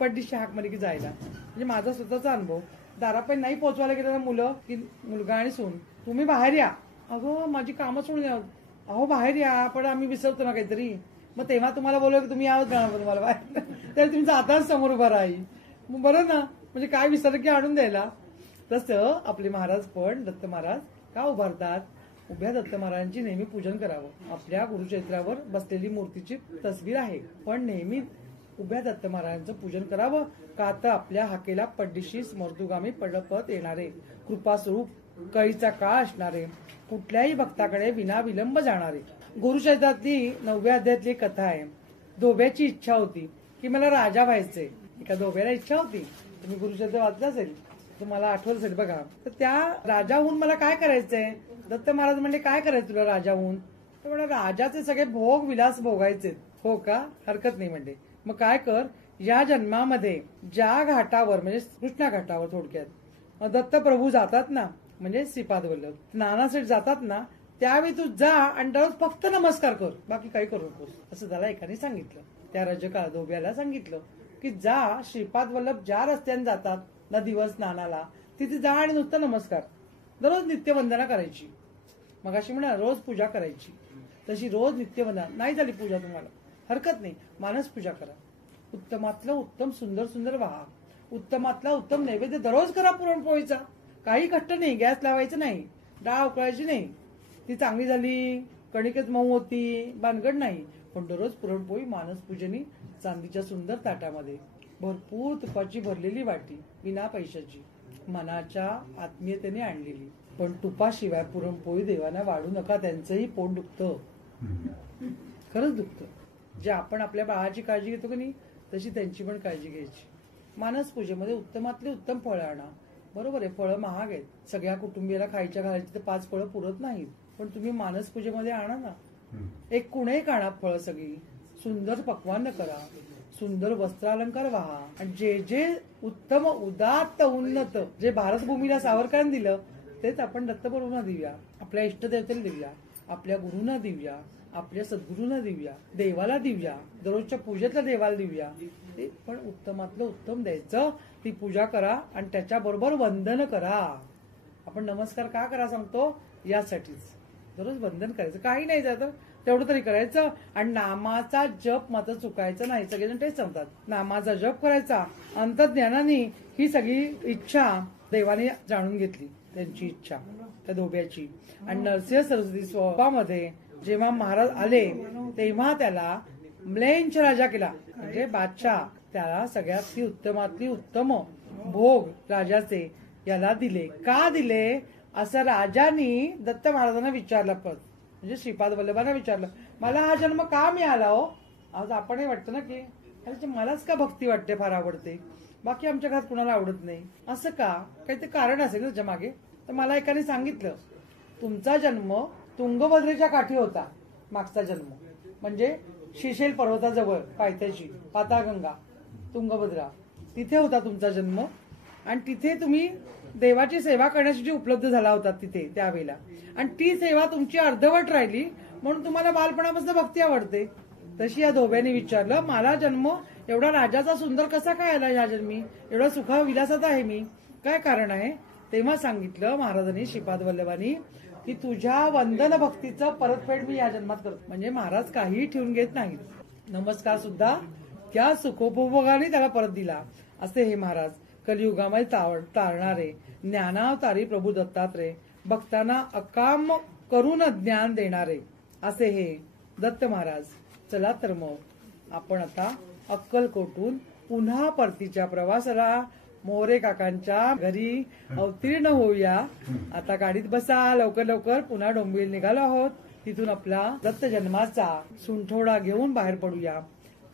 पडदिशी हाक मारली की जायला. म्हणजे माझा स्वतःचा अनुभव. दारापर्यंत नाही पोहोचवायला गेलं ना मुलं की मुलगा आणि सून तुम्ही बाहेर या. अगं माझी कामं सोडून या. अहो बाहेर या पण आम्ही विसरतो ना काहीतरी. मग तेव्हा तुम्हाला बोलव की तुम्ही यावंच जाणार तुम्हाला बाहेर तर तुम्ही जाताच समोर उभा राही बरं ना. म्हणजे काय विसरलं की आणून द्यायला. तसं आपले महाराज पण दत्त महाराज का उभारतात. उभ्या दत्त महाराजांची नेहमी पूजन करावं. आपल्या गुरुचरित्रावर बसलेली मूर्तीची तस्वीर आहे पण नेहमी उभ्या दत्त महाराजांचं पूजन करावं का तर आपल्या हाकेला पड्डीशी स्मर्तुगामी पडपत येणारे कृपास्वरूप कळीचा काळ असणारे कुठल्याही भक्ताकडे विना विलंब जाणारे. गुरुचरित्रातली 9व्या अध्यायातली कथा आहे. धोब्याची इच्छा होती की मला राजा व्हायचंय. एका धोब्याला इच्छा होती. तुम्ही गुरुचरित्र वाचलं असेल तुम्हाला आठवत असेल बघा. तर त्या राजाहून मला काय करायचंय. दत्त महाराज म्हणजे काय करायचं तुला राजाहून तर मला राजाचे सगळे भोग विलास भोगायचे. हो का हरकत नाही म्हणजे मग काय कर या जन्मामध्ये ज्या घाटावर म्हणजे कृष्णा घाटावर थोडक्यात दत्त प्रभू जातात ना म्हणजे श्रीपाद वल्लभ स्नानासाठी जातात ना त्यावेळी तू जा आणि दररोज फक्त नमस्कार कर बाकी काही करू नकोस असं त्याला एकाने सांगितलं. त्या रजका धोब्याला सांगितलं की जा श्रीपाद वल्लभ ज्या रस्त्याने जातात नदीवर स्नानाला तिथे जा आणि नुसतं नमस्कार दररोज नित्यवंदना करायची. मग अशी म्हणा रोज पूजा करायची. तशी रोज नित्यवंदना नाही झाली पूजा तुम्हाला हरकत नाही मानस पूजा करा. उत्तमातलं उत्तम सुंदर सुंदर वाहा. उत्तमातला उत्तम नैवेद्य दररोज करा पुरणपोळीचा. काही कष्ट नाही. गॅस लावायचं नाही. डाळ उकळायची नाही. ती चांगली झाली कणिकच मऊ होती भानगड नाही पण दररोज पुरणपोळी मानस पूजनी चांदीच्या सुंदर ताटामध्ये भरपूर तुपाची भरलेली वाटी विना पैशाची मनाच्या आत्मीयतेने आणलेली. पण तुपाशिवाय पुरणपोळी देवांना वाढू नका. त्यांचंही पोट दुखतं. खरंच दुखतं. जे आपण आपल्या बाळाची काळजी घेतो की नाही तशी त्यांची पण काळजी घ्यायची. मानस पूजेमध्ये उत्तमातले उत्तम फळं आणा. बरोबर आहे फळं महाग आहेत. सगळ्या कुटुंबियाला खायच्या घालायची तर 5 फळं पुरत नाहीत पण तुम्ही मानस पूजेमध्ये आणा ना. एक कुणे आणा फळं सगळी. सुंदर पक्वान्न करा. सुंदर वस्त्रालंकार व्हा आणि जे जे उत्तम उदात्त उन्नत जे भारतभूमीला सावरकरांनी दिलं तेच आपण दत्तप्रभूंना देऊया. आपल्या इष्टदेवतेला देऊया. आपल्या गुरुंना देऊया. आपल्या सद्गुरूंना देऊया. देवाला देऊया. दररोजच्या पूजेतला देवाला देऊया. ते पण उत्तमातलं उत्तम द्यायचं. ती पूजा करा आणि त्याच्याबरोबर वंदन करा. आपण नमस्कार का करा सांगतो यासाठीच. दररोज वंदन करायचं. काही नाही जातं तेवढं तरी करायचं आणि नामाचा जप मात्र चुकायचं नाही. सगळेजण तेच सांगतात नामाचा जप करायचा. अंतर्ज्ञानाने ही सगळी इच्छा देवाने जाणून घेतली. त्यांची इच्छा त्या धोब्याची. आणि नरसिंह सरस्वती स्वरूपामध्ये जेव्हा महाराज आले तेव्हा त्याला म्लेंच राजा केला म्हणजे बादशाह. त्याला सगळ्यातली उत्तमातली उत्तम भोग राजाचे याला दिले. का दिले असं राजांनी दत्त महाराजांना विचारलं. म्हणजे श्रीपाद वल्लभांना विचारलं मला हा जन्म का मिळाला हो. आज आपणही वाटतं ना की अरे मलाच का भक्ती वाटते फार आवडते बाकी आमच्या घरात कुणाला आवडत नाही असं का. काहीतरी कारण असेल ना त्याच्या मागे. तर मला एकाने सांगितलं तुमचा जन्म तुंगभद्रेच्या काठी होता. मागचा जन्म म्हणजे शिशेल पर्वताजवळ पायथ्याशी पाताळगंगा तुंगभद्रा तिथे होता तुमचा जन्म आणि तिथे तुम्ही देवाची सेवा करण्यासाठी उपलब्ध झाला होता तिथे त्यावेळेला. आणि ती सेवा तुमची अर्धवट राहिली म्हणून तुम्हाला बालपणापासून भक्ती आवडते. तशी या धोब्याने विचारलं मला जन्म एवढा राजाचा सुंदर कसा काय आला या जन्मी. एवढा सुखा विलासात आहे मी काय कारण आहे. तेव्हा सांगितलं महाराजांनी श्रीपाद वल्लभांनी की तुझ्या वंदन भक्तीचं परतफेड मी या जन्मात करतो. म्हणजे महाराज काही ठेवून घेत नाहीत. नमस्कार सुद्धा त्या सुखोपभोगाने त्याला परत दिला असे हे महाराज. कलियुगामध्ये तारणारे ज्ञानावतारी प्रभू दत्तात्रय, भक्तांना अकाम करून ज्ञान देणारे असे हे दत्त महाराज. चला तर मग आपण आता अक्कलकोटून पुन्हा परतीच्या प्रवासाला मोरे काकांच्या घरी अवतीर्ण होऊया. आता गाडीत बसा, लवकर लवकर पुन्हा डोंबिवली निघालो आहोत. तिथून आपला दत्त जन्माचा सुंठोडा घेऊन बाहेर पडूया.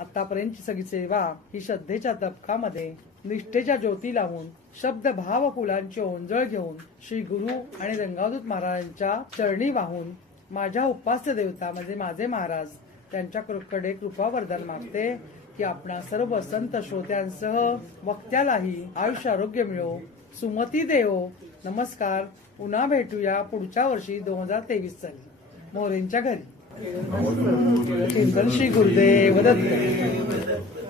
आतापर्यंतची सगळी सेवा ही श्रद्धेच्या तबकामध्ये निष्ठेच्या ज्योती लावून शब्द भाव फुलांची ओंजळ घेऊन श्री गुरु आणि रंगावधूत महाराजांच्या चरणी वाहून माझ्या उपास्य देवता म्हणजे माझे महाराज त्यांच्याकडे कृपा वरदान मागते की आपणा सर्व संत श्रोत्यांसह वक्त्यालाही आयुष्य आरोग्य मिळो, सुमती देवो. नमस्कार. पुन्हा भेटूया पुढच्या वर्षी 2023 साली मोरेंच्या घरी. कीर्तन श्री गुरुदेव दत्त.